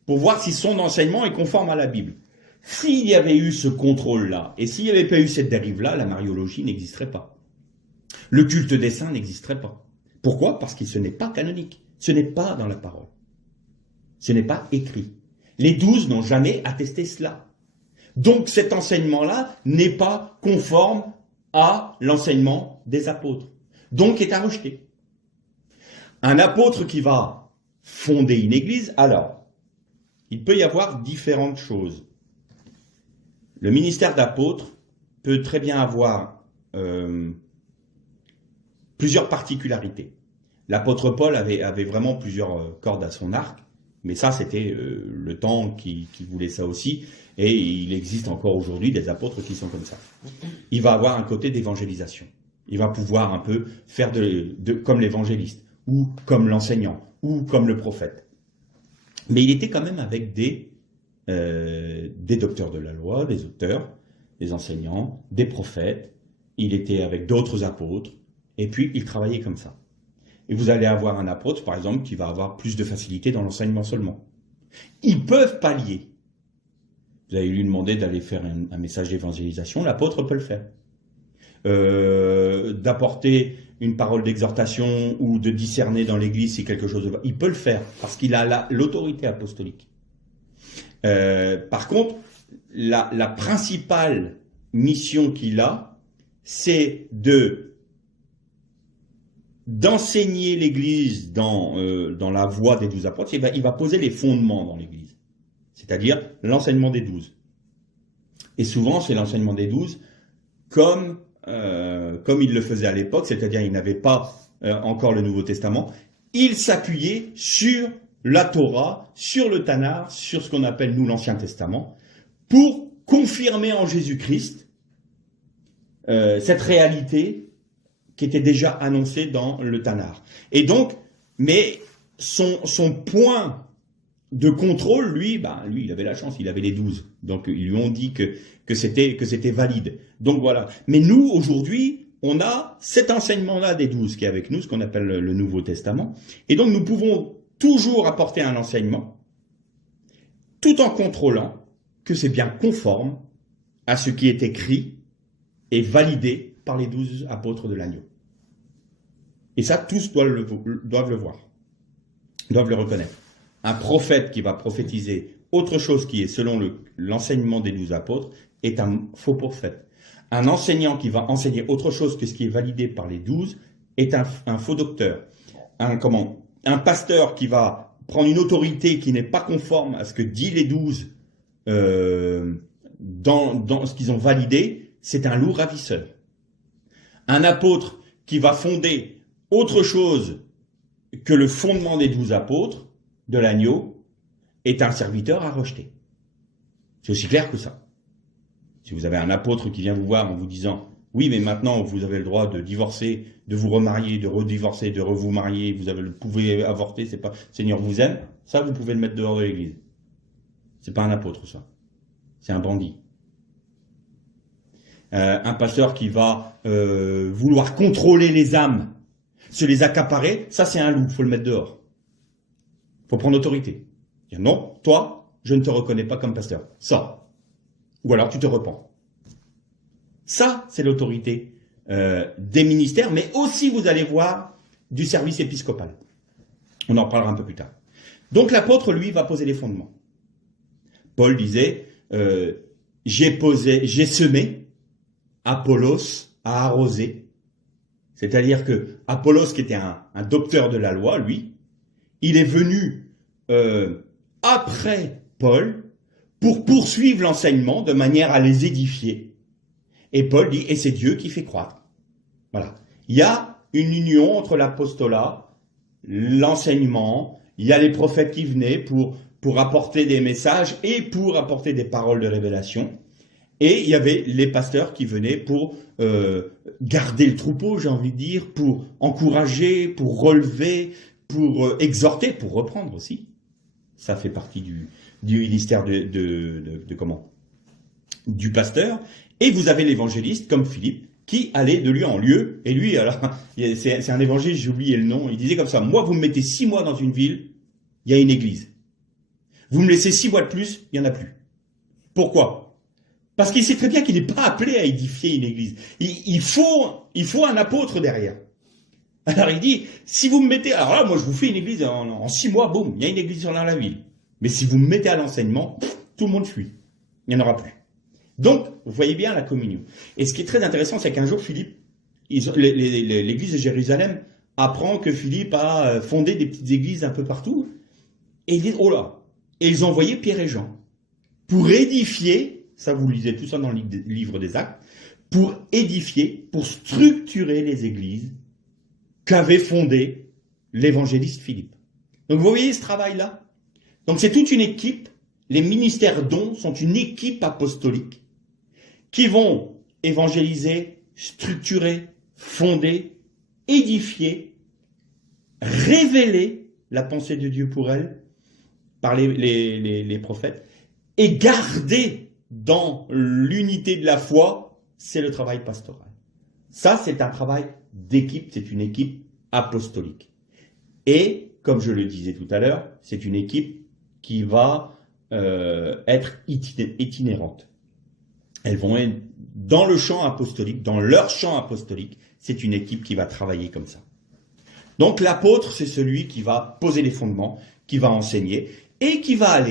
pour voir si son enseignement est conforme à la Bible. S'il y avait eu ce contrôle-là, et s'il n'y avait pas eu cette dérive-là, la mariologie n'existerait pas. Le culte des saints n'existerait pas. Pourquoi? Parce que ce n'est pas canonique. Ce n'est pas dans la parole. Ce n'est pas écrit. Les 12 n'ont jamais attesté cela. Donc cet enseignement-là n'est pas conforme à l'enseignement des apôtres. Donc est à rejeter. Un apôtre qui va fonder une église, alors, il peut y avoir différentes choses. Le ministère d'apôtre peut très bien avoir plusieurs particularités. L'apôtre Paul avait vraiment plusieurs cordes à son arc, mais ça c'était le temps qui voulait ça aussi, et il existe encore aujourd'hui des apôtres qui sont comme ça. Il va avoir un côté d'évangélisation. Il va pouvoir un peu faire comme l'évangéliste, ou comme l'enseignant, ou comme le prophète. Mais il était quand même avec des docteurs de la loi, des auteurs, des enseignants, des prophètes. Il était avec d'autres apôtres, et puis il travaillait comme ça. Et vous allez avoir un apôtre, par exemple, qui va avoir plus de facilité dans l'enseignement seulement. Ils peuvent pallier. Vous allez lui demander d'aller faire un message d'évangélisation, l'apôtre peut le faire. D'apporter une parole d'exhortation ou de discerner dans l'église si quelque chose... Il peut le faire, parce qu'il a l'autorité apostolique. Par contre, la principale mission qu'il a, c'est d'enseigner l'Église dans la voie des 12 apôtres. Il va poser les fondements dans l'Église, c'est-à-dire l'enseignement des 12. Et souvent, c'est l'enseignement des 12 comme il le faisait à l'époque, c'est-à-dire il n'avait pas encore le Nouveau Testament. Il s'appuyait sur la Torah, sur le Tanakh, sur ce qu'on appelle, nous, l'Ancien Testament, pour confirmer en Jésus-Christ cette réalité qui était déjà annoncée dans le Tanakh. Et donc, mais son point de contrôle, lui, il avait la chance, il avait les 12. Donc, ils lui ont dit que c'était valide. Donc, voilà. Mais nous, aujourd'hui, on a cet enseignement-là des 12 qui est avec nous, ce qu'on appelle le Nouveau Testament. Et donc, nous pouvons toujours apporter un enseignement, tout en contrôlant que c'est bien conforme à ce qui est écrit et validé par les 12 apôtres de l'agneau. Et ça, tous doivent le voir, doivent le reconnaître. Un prophète qui va prophétiser autre chose qui est selon l'enseignement des 12 apôtres est un faux prophète. Un enseignant qui va enseigner autre chose que ce qui est validé par les 12 est un faux docteur. Un pasteur qui va prendre une autorité qui n'est pas conforme à ce que dit les 12 dans ce qu'ils ont validé, c'est un loup ravisseur. Un apôtre qui va fonder autre chose que le fondement des 12 apôtres de l'agneau est un serviteur à rejeter. C'est aussi clair que ça. Si vous avez un apôtre qui vient vous voir en vous disant « Oui, mais maintenant vous avez le droit de divorcer, de vous remarier, de redivorcer, de vous marier, vous pouvez avorter, c'est pas Seigneur vous aime », ça vous pouvez le mettre dehors de l'église. C'est pas un apôtre ça. C'est un bandit. Un pasteur qui va vouloir contrôler les âmes, se les accaparer, ça c'est un loup, il faut le mettre dehors. Il faut prendre autorité. Dire non, toi, je ne te reconnais pas comme pasteur. Ça. Ou alors tu te repens. Ça, c'est l'autorité des ministères, mais aussi, vous allez voir, du service épiscopal. On en parlera un peu plus tard. Donc l'apôtre, lui, va poser les fondements. Paul disait, j'ai semé, Apollos a arrosé. C'est-à-dire que Apollos, qui était un docteur de la loi, lui, il est venu après Paul pour poursuivre l'enseignement de manière à les édifier. Et Paul dit, et c'est Dieu qui fait croître. Voilà. Il y a une union entre l'apostolat, l'enseignement, il y a les prophètes qui venaient pour apporter des messages et pour apporter des paroles de révélation. Et il y avait les pasteurs qui venaient pour garder le troupeau, j'ai envie de dire, pour encourager, pour relever, pour exhorter, pour reprendre aussi. Ça fait partie du ministère du pasteur. Et vous avez l'évangéliste comme Philippe qui allait de lieu en lieu. Et lui, alors, c'est un évangéliste, j'ai oublié le nom, il disait comme ça, moi vous me mettez 6 mois dans une ville, il y a une église. Vous me laissez 6 mois de plus, il n'y en a plus. Pourquoi? Parce qu'il sait très bien qu'il n'est pas appelé à édifier une église. Il faut un apôtre derrière. Alors il dit, si vous me mettez, alors là moi je vous fais une église en 6 mois, boum, il y a une église dans la ville. Mais si vous me mettez à l'enseignement, tout le monde fuit. Il n'y en aura plus. Donc, vous voyez bien la communion. Et ce qui est très intéressant, c'est qu'un jour, Philippe, l'église de Jérusalem apprend que Philippe a fondé des petites églises un peu partout. Et ils disent, oh là, et ils ont envoyé Pierre et Jean pour édifier, ça vous lisez tout ça dans le livre des Actes, pour édifier, pour structurer les églises qu'avait fondé l'évangéliste Philippe. Donc vous voyez ce travail-là? Donc c'est toute une équipe, les ministères dons sont une équipe apostolique qui vont évangéliser, structurer, fonder, édifier, révéler la pensée de Dieu pour elle par les prophètes et garder dans l'unité de la foi, c'est le travail pastoral. Ça, c'est un travail d'équipe, c'est une équipe apostolique. Et, comme je le disais tout à l'heure, c'est une équipe qui va être itinérante. Elles vont être dans le champ apostolique, dans leur champ apostolique, c'est une équipe qui va travailler comme ça. Donc l'apôtre, c'est celui qui va poser les fondements, qui va enseigner, et qui va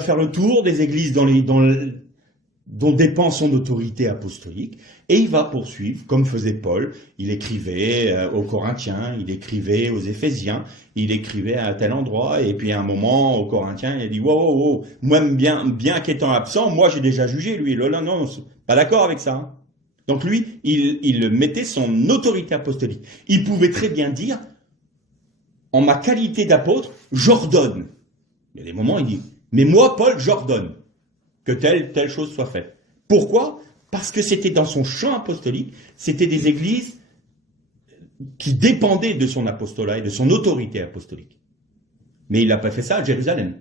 faire le tour des églises dont dépend son autorité apostolique, et il va poursuivre, comme faisait Paul. Il écrivait aux Corinthiens, il écrivait aux Éphésiens, il écrivait à tel endroit, et puis à un moment, aux Corinthiens, il a dit « Wow, moi, bien qu'étant absent, moi j'ai déjà jugé, lui. Là, non, pas d'accord avec ça. Hein. » Donc lui, il mettait son autorité apostolique. Il pouvait très bien dire « En ma qualité d'apôtre, j'ordonne. » Il y a des moments, il dit « Mais moi, Paul, j'ordonne que telle chose soit faite. » Pourquoi? Parce que c'était dans son champ apostolique, c'était des églises qui dépendaient de son apostolat et de son autorité apostolique. Mais il n'a pas fait ça à Jérusalem.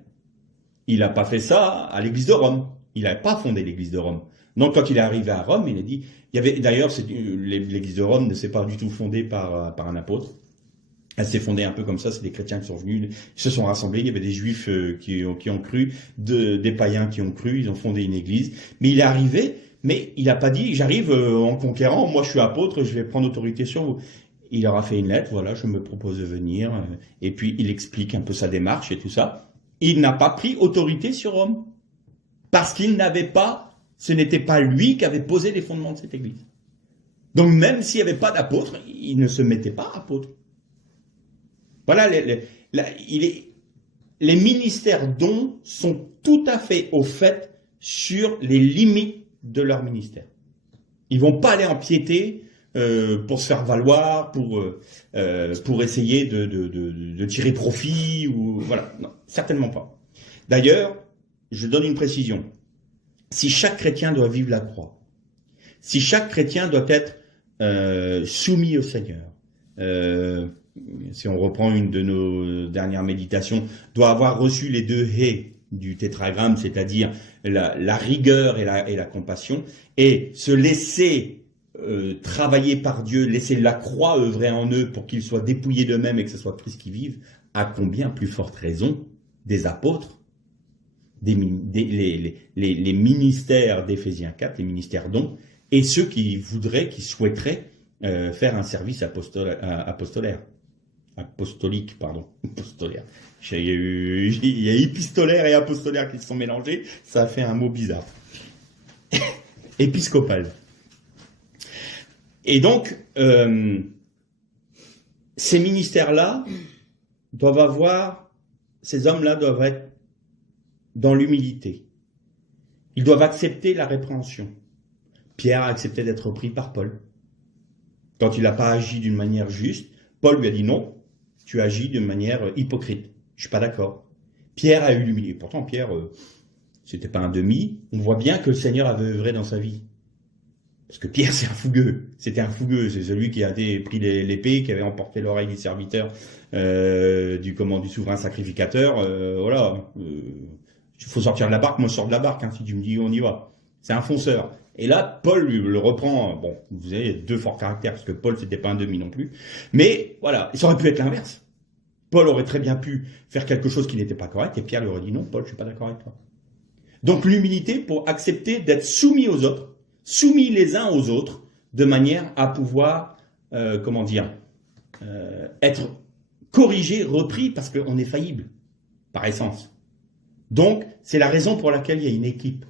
Il n'a pas fait ça à l'église de Rome. Il n'a pas fondé l'église de Rome. Donc quand il est arrivé à Rome, il a dit, d'ailleurs l'église de Rome ne s'est pas du tout fondée par un apôtre. Elle s'est fondée un peu comme ça, c'est des chrétiens qui sont venus, ils se sont rassemblés, il y avait des juifs qui ont cru, des païens qui ont cru, ils ont fondé une église. Mais il est arrivé, mais il n'a pas dit, j'arrive en conquérant, moi je suis apôtre, je vais prendre autorité sur vous. Il leur a fait une lettre, voilà, je me propose de venir, et puis il explique un peu sa démarche et tout ça. Il n'a pas pris autorité sur Rome, parce qu'il n'avait pas, ce n'était pas lui qui avait posé les fondements de cette église. Donc même s'il n'y avait pas d'apôtre, il ne se mettait pas apôtre. Voilà, les ministères dons sont tout à fait au fait sur les limites de leur ministère. Ils ne vont pas aller empiéter pour se faire valoir, pour essayer de tirer profit, ou voilà, non, certainement pas. D'ailleurs, je donne une précision. Si chaque chrétien doit vivre la croix, si chaque chrétien doit être soumis au Seigneur, si on reprend une de nos dernières méditations, doit avoir reçu les 2 haies du tétragramme, c'est-à-dire la rigueur et la compassion, et se laisser travailler par Dieu, laisser la croix œuvrer en eux pour qu'ils soient dépouillés d'eux-mêmes et que ce soit Christ qui vive, à combien plus forte raison des apôtres, les ministères d'Éphésiens 4, les ministères dons, et ceux qui souhaiteraient faire un service apostolaire. Il y a épistolaire et apostolaire qui se sont mélangés, ça a fait un mot bizarre. Épiscopal. Et donc, ces ministères-là doivent avoir, ces hommes-là doivent être dans l'humilité. Ils doivent accepter la répréhension. Pierre a accepté d'être repris par Paul. Quand il n'a pas agi d'une manière juste, Paul lui a dit non, tu agis d'une manière hypocrite. Je ne suis pas d'accord. Pierre a eu l'humilité. Pourtant, Pierre, c'était pas un demi. On voit bien que le Seigneur avait œuvré dans sa vie. Parce que Pierre, c'est un fougueux. C'était un fougueux. C'est celui qui a pris l'épée, qui avait emporté l'oreille du serviteur, du souverain sacrificateur. Voilà. Il faut sortir de la barque. Moi, je sors de la barque. Hein, si tu me dis, on y va. C'est un fonceur. Et là, Paul le reprend. Bon, vous avez deux forts caractères, parce que Paul, c'était pas un demi non plus. Mais voilà, ça aurait pu être l'inverse. Paul aurait très bien pu faire quelque chose qui n'était pas correct, et Pierre lui aurait dit non, Paul, je suis pas d'accord avec toi. Donc l'humilité pour accepter d'être soumis aux autres, soumis les uns aux autres, de manière à pouvoir, être corrigé, repris, parce qu'on est faillible, par essence. Donc, c'est la raison pour laquelle il y a une équipe.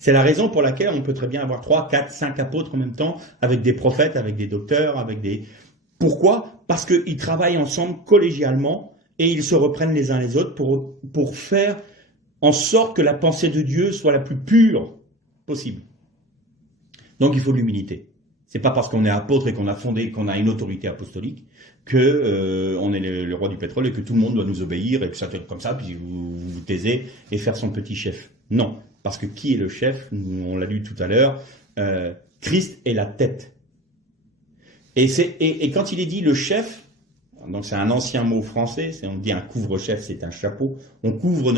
C'est la raison pour laquelle on peut très bien avoir 3, 4, 5 apôtres en même temps, avec des prophètes, avec des docteurs, avec des... Pourquoi? Parce qu'ils travaillent ensemble collégialement et ils se reprennent les uns les autres pour faire en sorte que la pensée de Dieu soit la plus pure possible. Donc il faut de l'humilité. C'est pas parce qu'on est apôtre et qu'on a fondé, qu'on a une autorité apostolique que on est le roi du pétrole et que tout le monde doit nous obéir et que ça comme ça, puis vous vous taisez et faire son petit chef. Non, parce que qui est le chef? On l'a lu tout à l'heure. Christ est la tête. Et quand il est dit le chef, donc c'est un ancien mot français, on dit un couvre-chef, c'est un chapeau, on couvre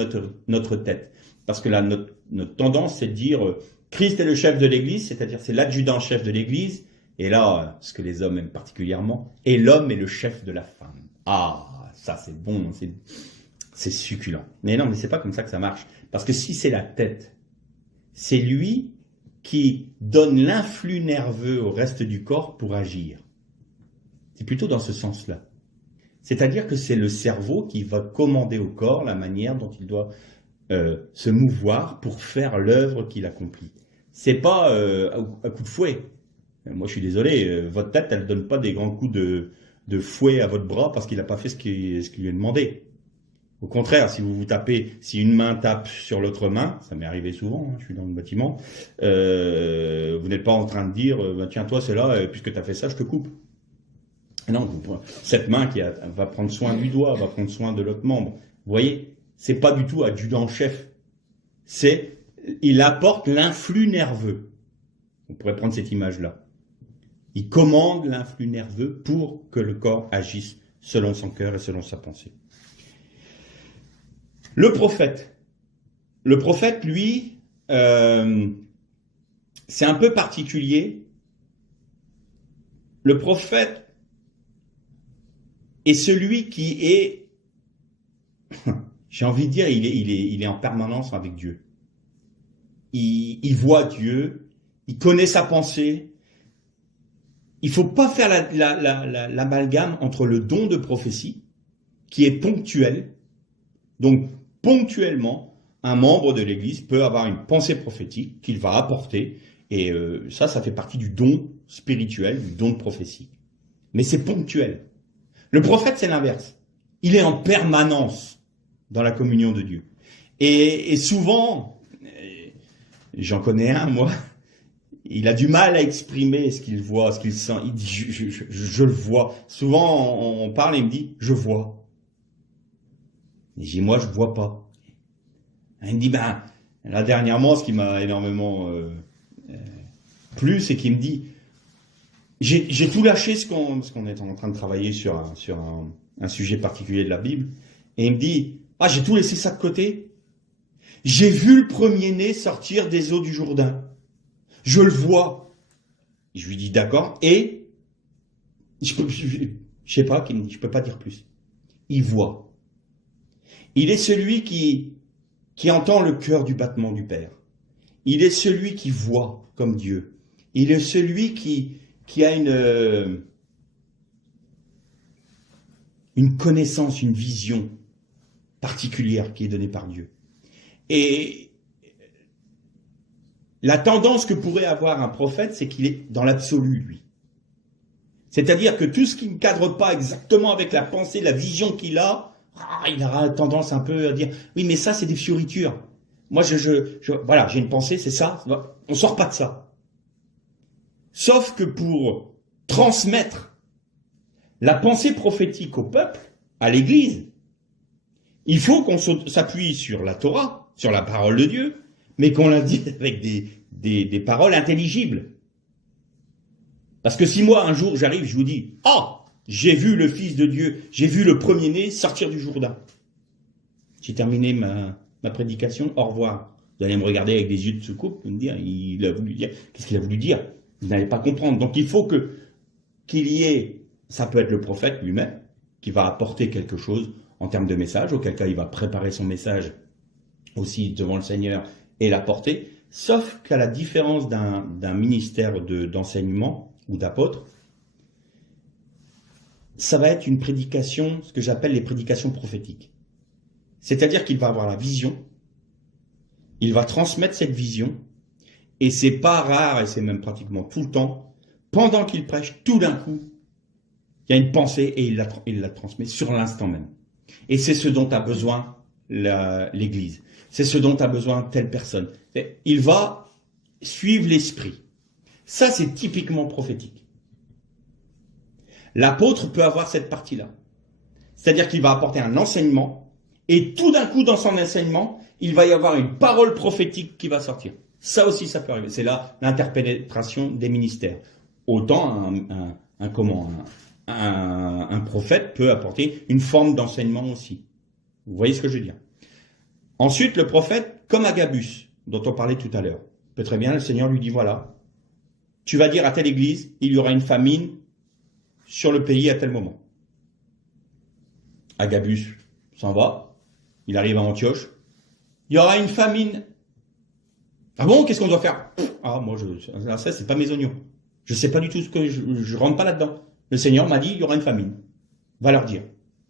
notre tête. Parce que là, notre tendance, c'est de dire Christ est le chef de l'Église, c'est-à-dire c'est l'adjudant-chef de l'Église, et là, ce que les hommes aiment particulièrement, et l'homme est le chef de la femme. Ah, ça c'est bon, c'est succulent. Mais non, mais c'est pas comme ça que ça marche. Parce que si c'est la tête, c'est lui qui donne l'influx nerveux au reste du corps pour agir. C'est plutôt dans ce sens-là. C'est-à-dire que c'est le cerveau qui va commander au corps la manière dont il doit se mouvoir pour faire l'œuvre qu'il accomplit. C'est pas à coup de fouet. Moi, je suis désolé, votre tête, elle ne donne pas des grands coups de fouet à votre bras parce qu'il n'a pas fait ce qu'il lui est demandé. Au contraire, si vous vous tapez, si une main tape sur l'autre main, ça m'est arrivé souvent, hein, je suis dans le bâtiment, vous n'êtes pas en train de dire, tiens, toi, c'est là, puisque tu as fait ça, je te coupe. Non, cette main qui va prendre soin du doigt, va prendre soin de l'autre membre. Vous voyez, c'est pas du tout adjudant-chef. Il apporte l'influx nerveux. On pourrait prendre cette image-là. Il commande l'influx nerveux pour que le corps agisse selon son cœur et selon sa pensée. Le prophète, lui, c'est un peu particulier. Le prophète est celui qui est, j'ai envie de dire, il est en permanence avec Dieu. Il voit Dieu, il connaît sa pensée. Il ne faut pas faire l'amalgame entre le don de prophétie, qui est ponctuel. Donc, ponctuellement, un membre de l'Église peut avoir une pensée prophétique qu'il va apporter, et ça fait partie du don spirituel, du don de prophétie. Mais c'est ponctuel. Le prophète, c'est l'inverse. Il est en permanence dans la communion de Dieu. Et souvent, j'en connais un, moi, il a du mal à exprimer ce qu'il voit, ce qu'il sent. Il dit, je le vois. Souvent, on parle et il me dit, je vois. Et je dis, moi, je ne vois pas. Il me dit, là, dernièrement, ce qui m'a énormément plu, c'est qu'il me dit, j'ai tout lâché ce qu'on est en train de travailler sur un sujet particulier de la Bible. Et il me dit, j'ai tout laissé ça de côté. J'ai vu le premier-né sortir des eaux du Jourdain. Je le vois. Je lui dis, d'accord. Et je sais pas, qu'il me dit, je peux pas dire plus. Il voit. Il est celui qui entend le cœur du battement du Père. Il est celui qui voit comme Dieu. Il est celui qui a une connaissance, une vision particulière qui est donnée par Dieu. Et la tendance que pourrait avoir un prophète, c'est qu'il est dans l'absolu, lui. C'est-à-dire que tout ce qui ne cadre pas exactement avec la pensée, la vision qu'il a, il aura tendance un peu à dire « Oui, mais ça, c'est des fioritures. Moi, voilà, j'ai une pensée, c'est ça. On sort pas de ça. » Sauf que pour transmettre la pensée prophétique au peuple, à l'Église, il faut qu'on s'appuie sur la Torah, sur la parole de Dieu, mais qu'on la dise avec des paroles intelligibles. Parce que si moi, un jour, j'arrive, je vous dis « Ah, j'ai vu le Fils de Dieu, j'ai vu le premier-né sortir du Jourdain. » J'ai terminé ma prédication, au revoir. Vous allez me regarder avec des yeux de soucoupe, me dire, il a voulu dire, qu'est-ce qu'il a voulu dire? Vous n'allez pas comprendre. Donc il faut qu'il y ait, ça peut être le prophète lui-même, qui va apporter quelque chose en termes de message, auquel cas il va préparer son message aussi devant le Seigneur et l'apporter, sauf qu'à la différence d'un ministère d'enseignement ou d'apôtre, ça va être une prédication, ce que j'appelle les prédications prophétiques. C'est-à-dire qu'il va avoir la vision, il va transmettre cette vision, et c'est pas rare, et c'est même pratiquement tout le temps, pendant qu'il prêche, tout d'un coup, il y a une pensée et il la transmet sur l'instant même. Et c'est ce dont a besoin l'Église. C'est ce dont a besoin telle personne. Il va suivre l'esprit. Ça, c'est typiquement prophétique. L'apôtre peut avoir cette partie-là. C'est-à-dire qu'il va apporter un enseignement, et tout d'un coup, dans son enseignement, il va y avoir une parole prophétique qui va sortir. Ça aussi, ça peut arriver. C'est là l'interpénétration des ministères. Autant un prophète peut apporter une forme d'enseignement aussi. Vous voyez ce que je veux dire? Ensuite, le prophète, comme Agabus, dont on parlait tout à l'heure, peut très bien, le Seigneur lui dit, voilà, tu vas dire à telle église, il y aura une famine sur le pays à tel moment. Agabus s'en va, il arrive à Antioche, il y aura une famine. Ah bon, qu'est-ce qu'on doit faire? Ah, moi, ça, c'est pas mes oignons. Je sais pas du tout ce que je rentre pas là-dedans. Le Seigneur m'a dit, il y aura une famine. Va leur dire.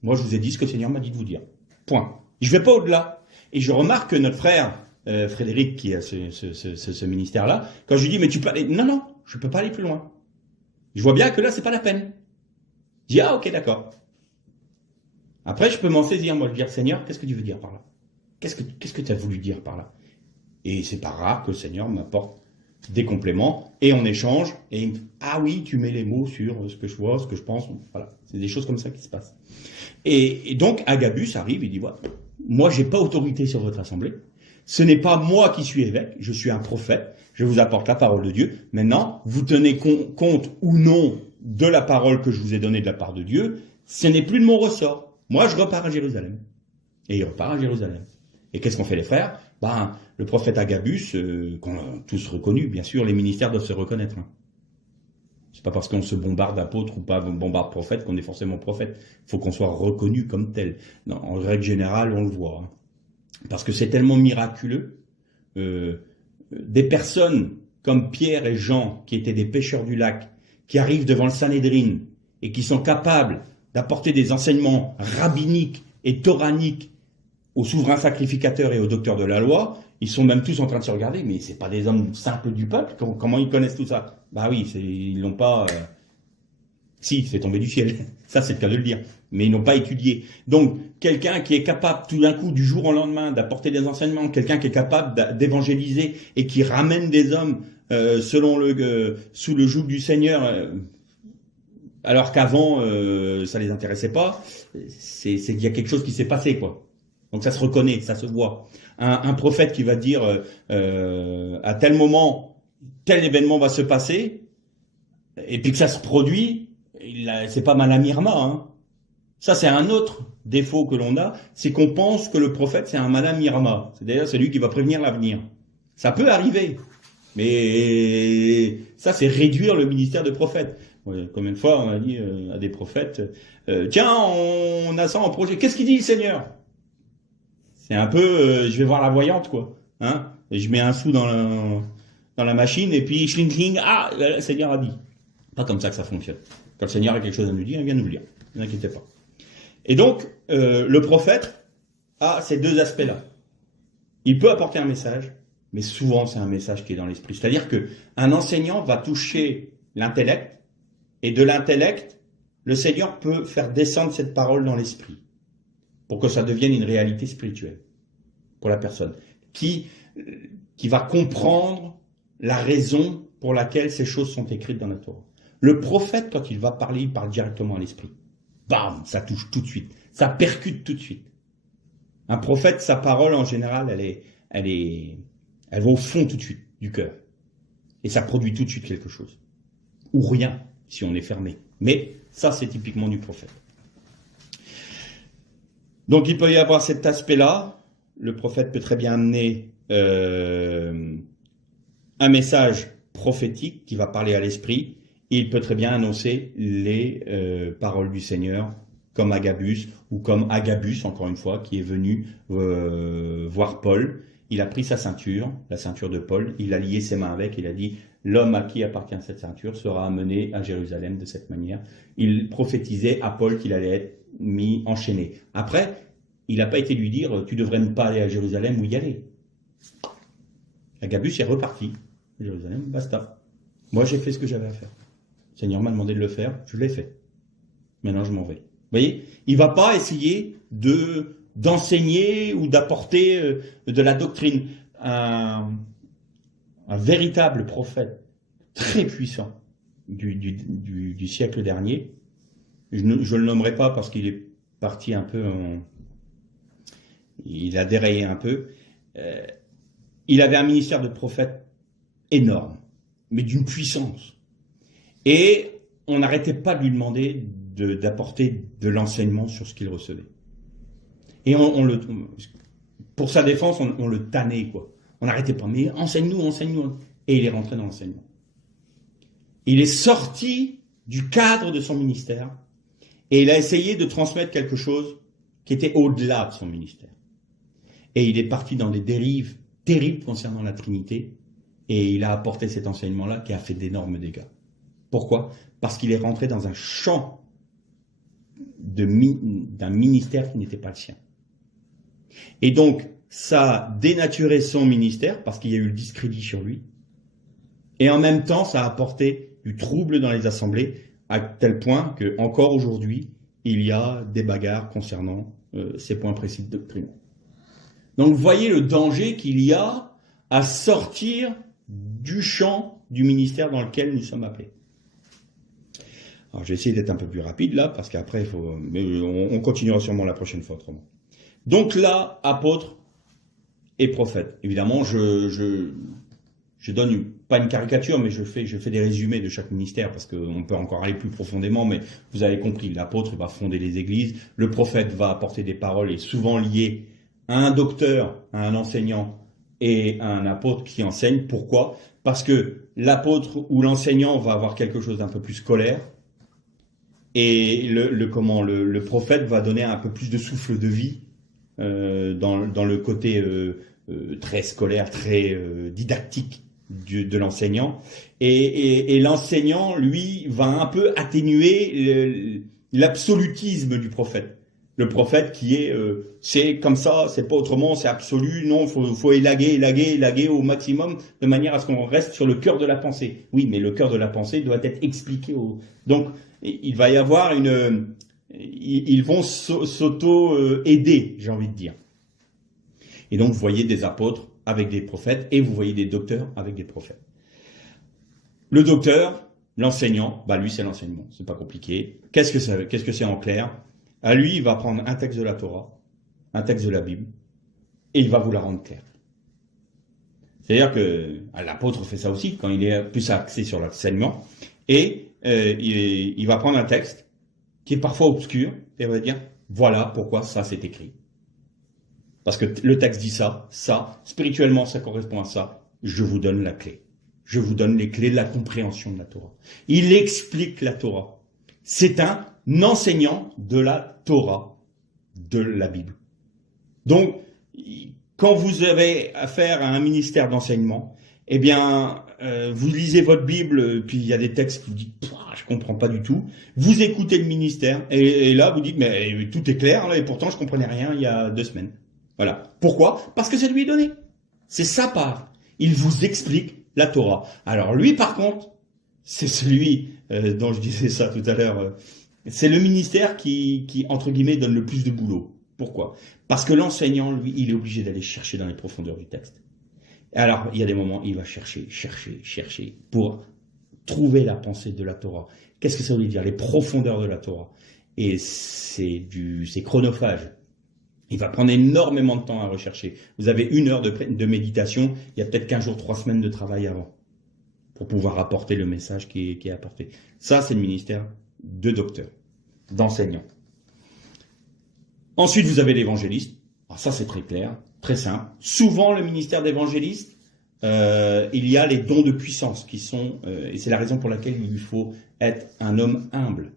Moi, je vous ai dit ce que le Seigneur m'a dit de vous dire. Point. Je vais pas au-delà. Et je remarque que notre frère, Frédéric, qui a ce ministère-là, quand je lui dis, mais tu peux aller... Non, non, je peux pas aller plus loin. Je vois bien que là, c'est pas la peine. Je dis, ah, ok, d'accord. Après, je peux m'en saisir, moi, je dis, Seigneur, qu'est-ce que tu veux dire par là? Qu'est-ce que tu as voulu dire par là? Et c'est pas rare que le Seigneur m'apporte des compléments, et on échange, et il me dit, ah oui, tu mets les mots sur ce que je vois, ce que je pense, voilà. C'est des choses comme ça qui se passent. Et donc, Agabus arrive, il dit, voilà, moi, j'ai pas autorité sur votre assemblée, ce n'est pas moi qui suis évêque, je suis un prophète, je vous apporte la parole de Dieu. Maintenant, vous tenez compte ou non de la parole que je vous ai donnée de la part de Dieu, ce n'est plus de mon ressort. Moi, je repars à Jérusalem. Et il repart à Jérusalem. Et qu'est-ce qu'on fait les frères? Le prophète Agabus, qu'on a tous reconnu, bien sûr, les ministères doivent se reconnaître. C'est pas parce qu'on se bombarde d'apôtres ou pas bombarde prophète qu'on est forcément prophète. Il faut qu'on soit reconnu comme tel. Non, en règle générale, on le voit. Parce que c'est tellement miraculeux. Des personnes comme Pierre et Jean, qui étaient des pêcheurs du lac, qui arrivent devant le Sanhédrin et qui sont capables d'apporter des enseignements rabbiniques et toraniques aux souverains sacrificateurs et aux docteurs de la loi, ils sont même tous en train de se regarder, mais c'est pas des hommes simples du peuple, comment ils connaissent tout ça? Bah oui, ils l'ont pas... Si, c'est tombé du ciel, ça c'est le cas de le dire, mais ils n'ont pas étudié. Donc, quelqu'un qui est capable tout d'un coup, du jour au lendemain, d'apporter des enseignements, quelqu'un qui est capable d'évangéliser et qui ramène des hommes sous le joug du Seigneur, alors qu'avant, ça les intéressait pas, il y a quelque chose qui s'est passé, quoi. Donc ça se reconnaît, ça se voit. Un prophète qui va dire à tel moment, tel événement va se passer, et puis que ça se produit, c'est pas Madame Irma. Hein. Ça, c'est un autre défaut que l'on a, c'est qu'on pense que le prophète, c'est un Madame Irma. C'est d'ailleurs celui qui va prévenir l'avenir. Ça peut arriver, mais ça, c'est réduire le ministère de prophète. Combien de fois on a dit à des prophètes, tiens, on a ça en projet, qu'est-ce qu'il dit le Seigneur? C'est un peu, je vais voir la voyante, quoi. Hein, et je mets un sou dans la machine, et puis schling schling, ah, le Seigneur a dit. Pas comme ça que ça fonctionne. Quand le Seigneur a quelque chose à nous dire, il vient nous le dire. Ne vous inquiétez pas. Et donc, le prophète a ces deux aspects-là. Il peut apporter un message, mais souvent c'est un message qui est dans l'esprit. C'est-à-dire qu'un enseignant va toucher l'intellect, et de l'intellect, le Seigneur peut faire descendre cette parole dans l'esprit pour que ça devienne une réalité spirituelle pour la personne qui va comprendre la raison pour laquelle ces choses sont écrites dans la Torah. Le prophète, quand il va parler, il parle directement à l'esprit. Bam, ça touche tout de suite, ça percute tout de suite. Un prophète, sa parole en général, elle va au fond tout de suite du cœur. Et ça produit tout de suite quelque chose. Ou rien, si on est fermé. Mais ça, c'est typiquement du prophète. Donc, il peut y avoir cet aspect-là. Le prophète peut très bien amener un message prophétique qui va parler à l'esprit. Et il peut très bien annoncer les paroles du Seigneur, comme Agabus, ou comme Agabus, encore une fois, qui est venu voir Paul. Il a pris sa ceinture, la ceinture de Paul, il a lié ses mains avec, il a dit « L'homme à qui appartient cette ceinture sera amené à Jérusalem de cette manière. » Il prophétisait à Paul qu'il allait être mis enchaîné. Après, il n'a pas été lui dire « Tu devrais ne pas aller à Jérusalem ou y aller. » Agabus est reparti. Jérusalem, basta. Moi, j'ai fait ce que j'avais à faire. Le Seigneur m'a demandé de le faire, je l'ai fait. Maintenant, je m'en vais. Vous voyez, il ne va pas essayer d'enseigner ou d'apporter de la doctrine. Un véritable prophète très puissant du siècle dernier, je ne le nommerai pas parce qu'il est parti un peu, il a dérayé un peu, il avait un ministère de prophète énorme, mais d'une puissance. Et on n'arrêtait pas de lui demander d'apporter de l'enseignement sur ce qu'il recevait. Et pour sa défense, on le tannait, quoi. On n'arrêtait pas, mais enseigne-nous, enseigne-nous. Et il est rentré dans l'enseignement. Il est sorti du cadre de son ministère et il a essayé de transmettre quelque chose qui était au-delà de son ministère. Et il est parti dans des dérives terribles concernant la Trinité et il a apporté cet enseignement-là qui a fait d'énormes dégâts. Pourquoi? Parce qu'il est rentré dans un champ d'un ministère qui n'était pas le sien. Et donc, ça a dénaturé son ministère parce qu'il y a eu le discrédit sur lui. Et en même temps, ça a apporté du trouble dans les assemblées à tel point que encore aujourd'hui, il y a des bagarres concernant ces points précis de doctrine. Donc, vous voyez le danger qu'il y a à sortir du champ du ministère dans lequel nous sommes appelés. Alors, je vais essayer d'être un peu plus rapide là, parce qu'après, on continuera sûrement la prochaine fois autrement. Donc là, apôtre et prophète. Évidemment, je donne pas une caricature, mais je fais des résumés de chaque ministère, parce qu'on peut encore aller plus profondément, mais vous avez compris, l'apôtre va fonder les églises, le prophète va apporter des paroles, et souvent lié à un docteur, à un enseignant, et à un apôtre qui enseigne. Pourquoi? Parce que l'apôtre ou l'enseignant va avoir quelque chose d'un peu plus scolaire, et le prophète va donner un peu plus de souffle de vie dans le côté très scolaire, très didactique de l'enseignant. Et l'enseignant, lui, va un peu atténuer l'absolutisme du prophète. Le prophète qui est, c'est comme ça, c'est pas autrement, c'est absolu, non, faut élaguer au maximum, de manière à ce qu'on reste sur le cœur de la pensée. Oui, mais le cœur de la pensée doit être expliqué. Donc, il va y avoir ils vont s'auto-aider, j'ai envie de dire. Et donc, vous voyez des apôtres avec des prophètes, et vous voyez des docteurs avec des prophètes. Le docteur, l'enseignant, lui, c'est l'enseignement, c'est pas compliqué. Qu'est-ce que c'est en clair? À lui, il va prendre un texte de la Torah, un texte de la Bible, et il va vous la rendre claire. C'est-à-dire que l'apôtre fait ça aussi, quand il est plus axé sur l'enseignement, et il va prendre un texte qui est parfois obscur, et il va dire, voilà pourquoi ça c'est écrit. Parce que le texte dit ça, spirituellement ça correspond à ça, je vous donne la clé. Je vous donne les clés de la compréhension de la Torah. Il explique la Torah. C'est un enseignant de la Torah, de la Bible. Donc, quand vous avez affaire à un ministère d'enseignement, eh bien, vous lisez votre Bible, puis il y a des textes qui vous disent « je comprends pas du tout ». Vous écoutez le ministère, et là, vous dites « mais tout est clair, là, et pourtant, je comprenais rien il y a 2 semaines ». Voilà. Pourquoi? Parce que ça lui est donné. C'est sa part. Il vous explique la Torah. Alors lui, par contre, c'est celui dont je disais ça tout à l'heure. C'est le ministère qui, entre guillemets, donne le plus de boulot. Pourquoi? Parce que l'enseignant, lui, il est obligé d'aller chercher dans les profondeurs du texte. Alors, il y a des moments, il va chercher pour trouver la pensée de la Torah. Qu'est-ce que ça veut dire? Les profondeurs de la Torah. Et c'est chronophage. Il va prendre énormément de temps à rechercher. Vous avez 1 heure de méditation, il y a peut-être 15 jours, 3 semaines de travail avant, pour pouvoir apporter le message qui est apporté. Ça, c'est le ministère de docteur, d'enseignant. Ensuite, vous avez l'évangéliste. Alors ça, c'est très clair, très simple. Souvent, le ministère d'évangéliste, il y a les dons de puissance qui sont, et c'est la raison pour laquelle il faut être un homme humble.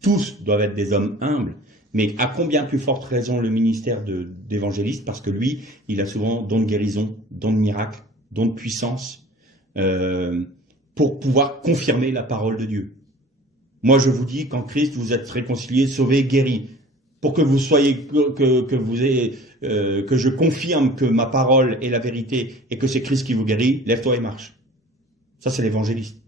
Tous doivent être des hommes humbles, mais à combien plus forte raison le ministère d'évangéliste? Parce que lui, il a souvent don de guérison, don de miracle, don de puissance, pour pouvoir confirmer la parole de Dieu. Moi, je vous dis qu'en Christ, vous êtes réconciliés, sauvés, guéris. Pour que vous soyez, que je confirme que ma parole est la vérité et que c'est Christ qui vous guérit, lève-toi et marche. Ça, c'est l'évangéliste.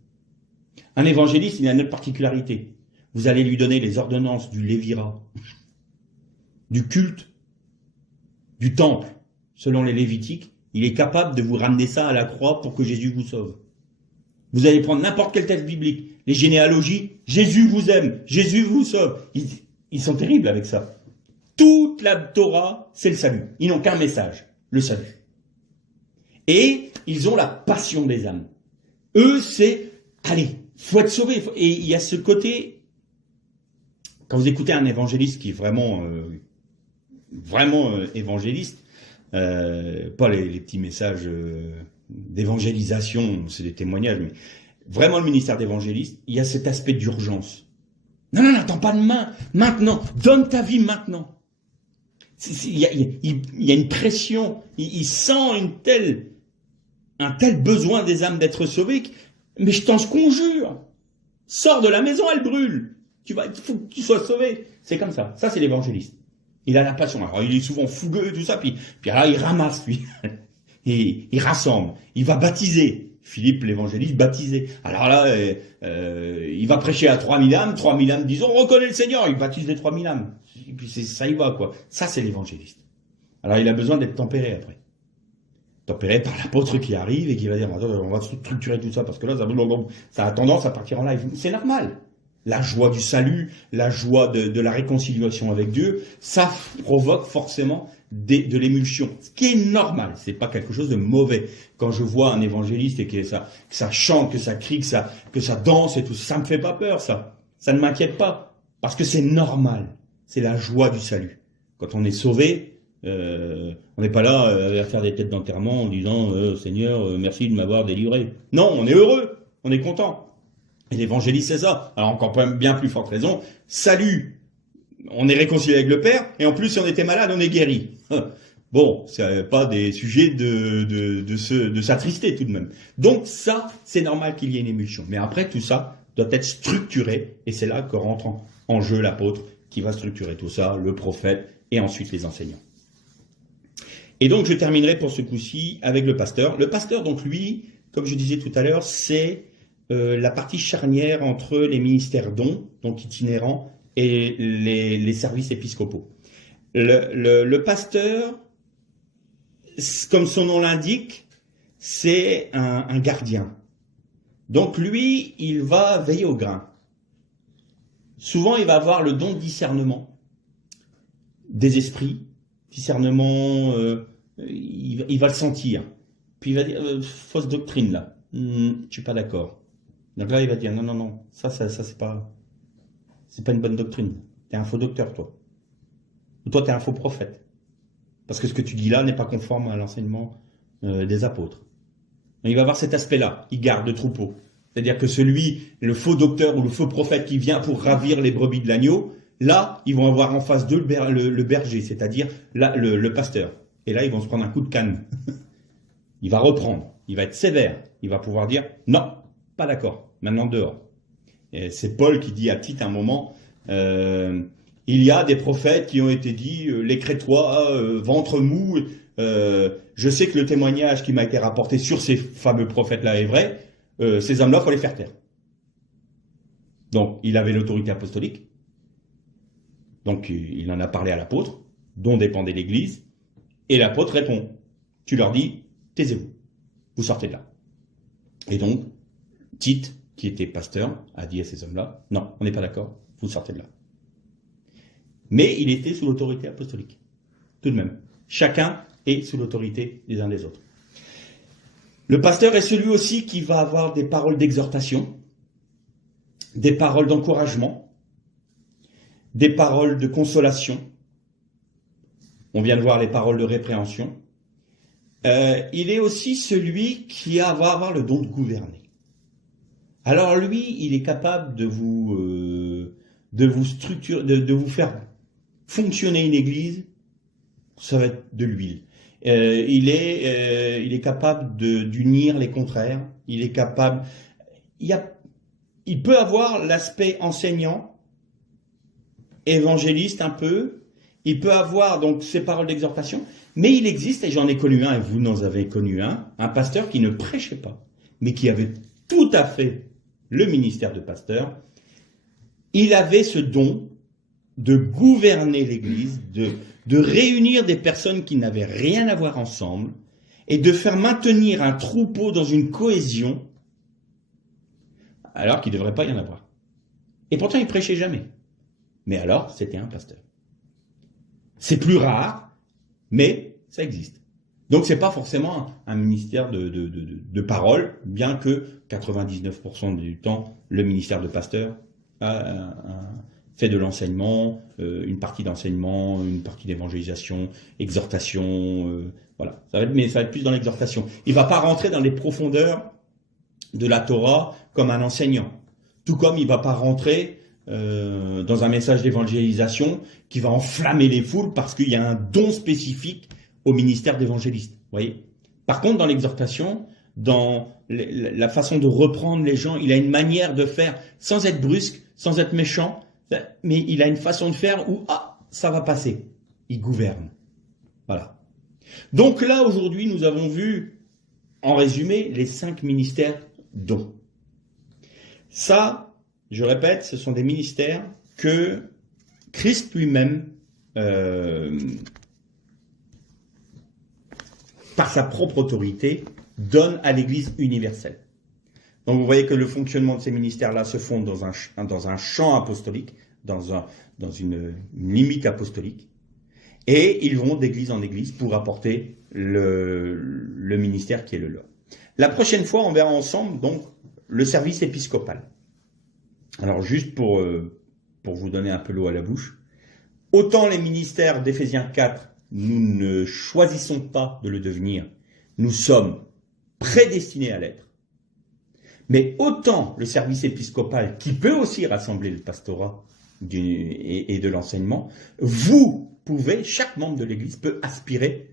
Un évangéliste, il a une autre particularité. Vous allez lui donner les ordonnances du lévirat, du culte, du temple, selon les Lévitiques. Il est capable de vous ramener ça à la croix pour que Jésus vous sauve. Vous allez prendre n'importe quel texte biblique, les généalogies, Jésus vous aime, Jésus vous sauve. Ils sont terribles avec ça. Toute la Torah, c'est le salut. Ils n'ont qu'un message, le salut. Et ils ont la passion des âmes. Eux, c'est, allez, faut être sauvé. Et il y a ce côté, quand vous écoutez un évangéliste qui est vraiment évangéliste, pas les petits messages d'évangélisation, c'est des témoignages, mais vraiment le ministère d'évangéliste, il y a cet aspect d'urgence. Non, n'attends pas demain, maintenant, donne ta vie maintenant. Il y a une pression, il sent un tel besoin des âmes d'être sauvées, mais je t'en conjure, sors de la maison, elle brûle, il faut que tu sois sauvé. C'est comme ça, ça c'est l'évangéliste. Il a la passion, alors il est souvent fougueux et tout ça, puis là il ramasse, puis il rassemble, il va baptiser. Philippe l'évangéliste baptisé. Alors là, il va prêcher à 3000 âmes, 3000 âmes disent on reconnaît le Seigneur, il baptise les 3000 âmes. Et puis ça y va quoi. Ça c'est l'évangéliste. Alors il a besoin d'être tempéré après. Tempéré par l'apôtre qui arrive et qui va dire on va structurer tout ça parce que là ça a tendance à partir en live. C'est normal. La joie du salut, la joie de la réconciliation avec Dieu, ça provoque forcément de l'émulsion, ce qui est normal, c'est pas quelque chose de mauvais. Quand je vois un évangéliste et que ça chante, que ça crie, que ça danse et tout, ça me fait pas peur, ça ne m'inquiète pas, parce que c'est normal, c'est la joie du salut. Quand on est sauvé, on n'est pas là à faire des têtes d'enterrement en disant Seigneur, merci de m'avoir délivré. Non, on est heureux, on est content. Et l'évangéliste, c'est ça. Alors encore bien plus forte raison, salut, on est réconcilié avec le Père, et en plus, si on était malade, on est guéri. Bon, c'est pas des sujets de s'attrister tout de même. Donc ça, c'est normal qu'il y ait une émulsion. Mais après, tout ça doit être structuré, et c'est là que rentre en jeu l'apôtre qui va structurer tout ça, le prophète, et ensuite les enseignants. Et donc, je terminerai pour ce coup-ci avec le pasteur. Le pasteur, donc lui, comme je disais tout à l'heure, c'est la partie charnière entre les ministères dons, donc itinérants, et les services épiscopaux. Le pasteur, comme son nom l'indique, c'est un gardien. Donc lui, il va veiller au grain. Souvent, il va avoir le don de discernement des esprits, discernement, il va le sentir. Puis il va dire, fausse doctrine là, je suis pas d'accord. Donc là, il va dire, non, ça c'est pas une bonne doctrine. T'es un faux docteur, toi. Ou toi, t'es un faux prophète. Parce que ce que tu dis là n'est pas conforme à l'enseignement des apôtres. Donc, il va avoir cet aspect-là. Il garde le troupeau. C'est-à-dire que le faux docteur ou le faux prophète qui vient pour ravir les brebis de l'agneau, là, ils vont avoir en face d'eux le berger, c'est-à-dire le pasteur. Et là, ils vont se prendre un coup de canne. Il va reprendre. Il va être sévère. Il va pouvoir dire, non, pas d'accord. Maintenant, dehors. C'est Paul qui dit à Tite à un moment, il y a des prophètes qui ont été dit, les Crétois, ventre mou, je sais que le témoignage qui m'a été rapporté sur ces fameux prophètes-là est vrai, ces hommes-là, il faut les faire taire. Donc, il avait l'autorité apostolique. Donc, il en a parlé à l'apôtre, dont dépendait l'Église. Et l'apôtre répond, tu leur dis, taisez-vous, vous sortez de là. Et donc, Tite, qui était pasteur, a dit à ces hommes-là, non, on n'est pas d'accord, vous sortez de là. Mais il était sous l'autorité apostolique, tout de même. Chacun est sous l'autorité des uns des autres. Le pasteur est celui aussi qui va avoir des paroles d'exhortation, des paroles d'encouragement, des paroles de consolation. On vient de voir les paroles de répréhension. Il est aussi celui qui va avoir le don de gouverner. Alors lui, il est capable de vous structurer, de vous faire fonctionner une église. Ça va être de l'huile. Il est capable d'unir les contraires. Il est capable. Il peut avoir l'aspect enseignant, évangéliste un peu. Il peut avoir donc ces paroles d'exhortation. Mais il existe, et j'en ai connu un, et vous en avez connu un pasteur qui ne prêchait pas, mais qui avait tout à fait le ministère de pasteur. Il avait ce don de gouverner l'Église, de réunir des personnes qui n'avaient rien à voir ensemble, et de faire maintenir un troupeau dans une cohésion, alors qu'il ne devrait pas y en avoir. Et pourtant, il prêchait jamais. Mais alors, c'était un pasteur. C'est plus rare, mais ça existe. Donc, c'est pas forcément un ministère de parole, bien que 99% du temps, le ministère de pasteur fait de l'enseignement, une partie d'enseignement, une partie d'évangélisation, exhortation, voilà. Mais ça va être plus dans l'exhortation. Il va pas rentrer dans les profondeurs de la Torah comme un enseignant. Tout comme il va pas rentrer dans un message d'évangélisation qui va enflammer les foules parce qu'il y a un don spécifique au ministère d'évangéliste. Voyez. Par contre, dans l'exhortation, dans la façon de reprendre les gens, il a une manière de faire sans être brusque, sans être méchant, mais il a une façon de faire où ça va passer. Il gouverne. Voilà. Donc là, aujourd'hui, nous avons vu, en résumé, les 5 ministères dons. Ça, je répète, ce sont des ministères que Christ lui-même, par sa propre autorité, donne à l'Église universelle. Donc vous voyez que le fonctionnement de ces ministères-là se fonde dans un champ apostolique, dans une limite apostolique, et ils vont d'église en église pour apporter le ministère qui est le leur. La prochaine fois, on verra ensemble donc le service épiscopal. Alors juste pour vous donner un peu l'eau à la bouche, autant les ministères d'Éphésiens 4, nous ne choisissons pas de le devenir, nous sommes prédestinés à l'être. Mais autant le service épiscopal, qui peut aussi rassembler le pastorat et de l'enseignement, vous pouvez, chaque membre de l'Église peut aspirer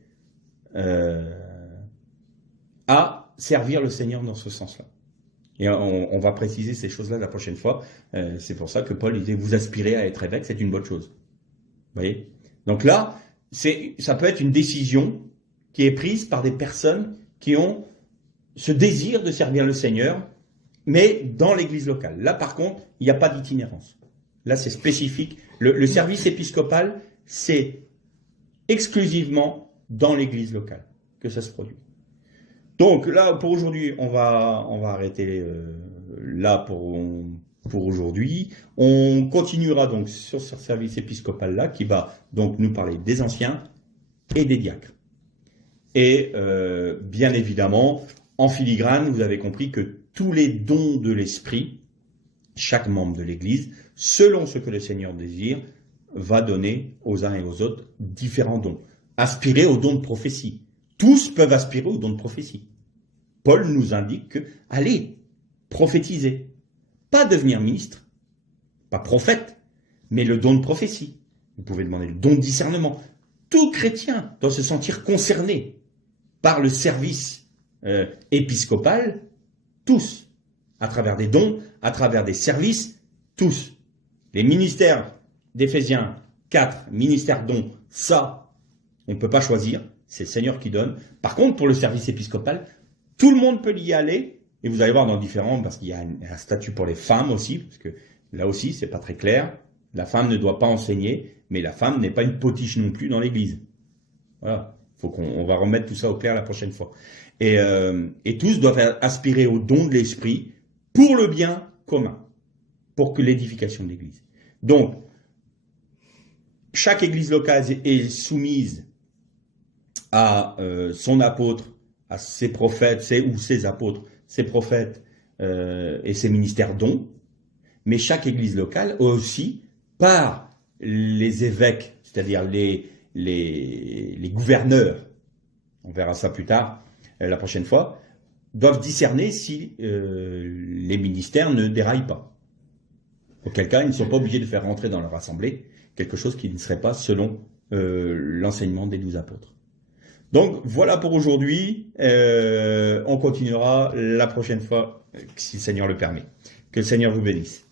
à servir le Seigneur dans ce sens-là. Et on va préciser ces choses-là la prochaine fois. C'est pour ça que Paul disait, vous aspirez à être évêque, c'est une bonne chose. Vous voyez? Donc là, ça peut être une décision qui est prise par des personnes qui ont ce désir de servir le Seigneur, mais dans l'église locale. Là, par contre, il n'y a pas d'itinérance. Là, c'est spécifique. Le service épiscopal, c'est exclusivement dans l'église locale que ça se produit. Donc là, pour aujourd'hui, on va arrêter là pour aujourd'hui. On continuera donc sur ce service épiscopal-là qui va donc nous parler des anciens et des diacres. Et bien évidemment, en filigrane, vous avez compris que tous les dons de l'Esprit, chaque membre de l'Église, selon ce que le Seigneur désire, va donner aux uns et aux autres différents dons. Aspirer au don de prophétie. Tous peuvent aspirer au don de prophétie. Paul nous indique que, allez, prophétisez. Pas devenir ministre, pas prophète, mais le don de prophétie. Vous pouvez demander le don de discernement. Tout chrétien doit se sentir concerné par le service épiscopal, tous, à travers des dons, à travers des services, tous. Les ministères d'Éphésiens 4, ministère dons, ça, on ne peut pas choisir, c'est le Seigneur qui donne. Par contre, pour le service épiscopal, tout le monde peut y aller, Et vous allez voir dans différents, parce qu'il y a un statut pour les femmes aussi, parce que là aussi, c'est pas très clair. La femme ne doit pas enseigner, mais la femme n'est pas une potiche non plus dans l'église. Voilà. On va remettre tout ça au clair la prochaine fois. Et tous doivent aspirer au don de l'esprit pour le bien commun, pour que l'édification de l'église. Donc, chaque église locale est soumise à son apôtre, à ses prophètes, ses apôtres, ses prophètes et ses ministères dons. Mais chaque église locale aussi, par les évêques, c'est-à-dire les gouverneurs, on verra ça plus tard, la prochaine fois, doivent discerner si les ministères ne déraillent pas. Auquel cas, ils ne sont pas obligés de faire rentrer dans leur assemblée quelque chose qui ne serait pas selon l'enseignement des 12 apôtres. Donc, voilà pour aujourd'hui. On continuera la prochaine fois, si le Seigneur le permet. Que le Seigneur vous bénisse.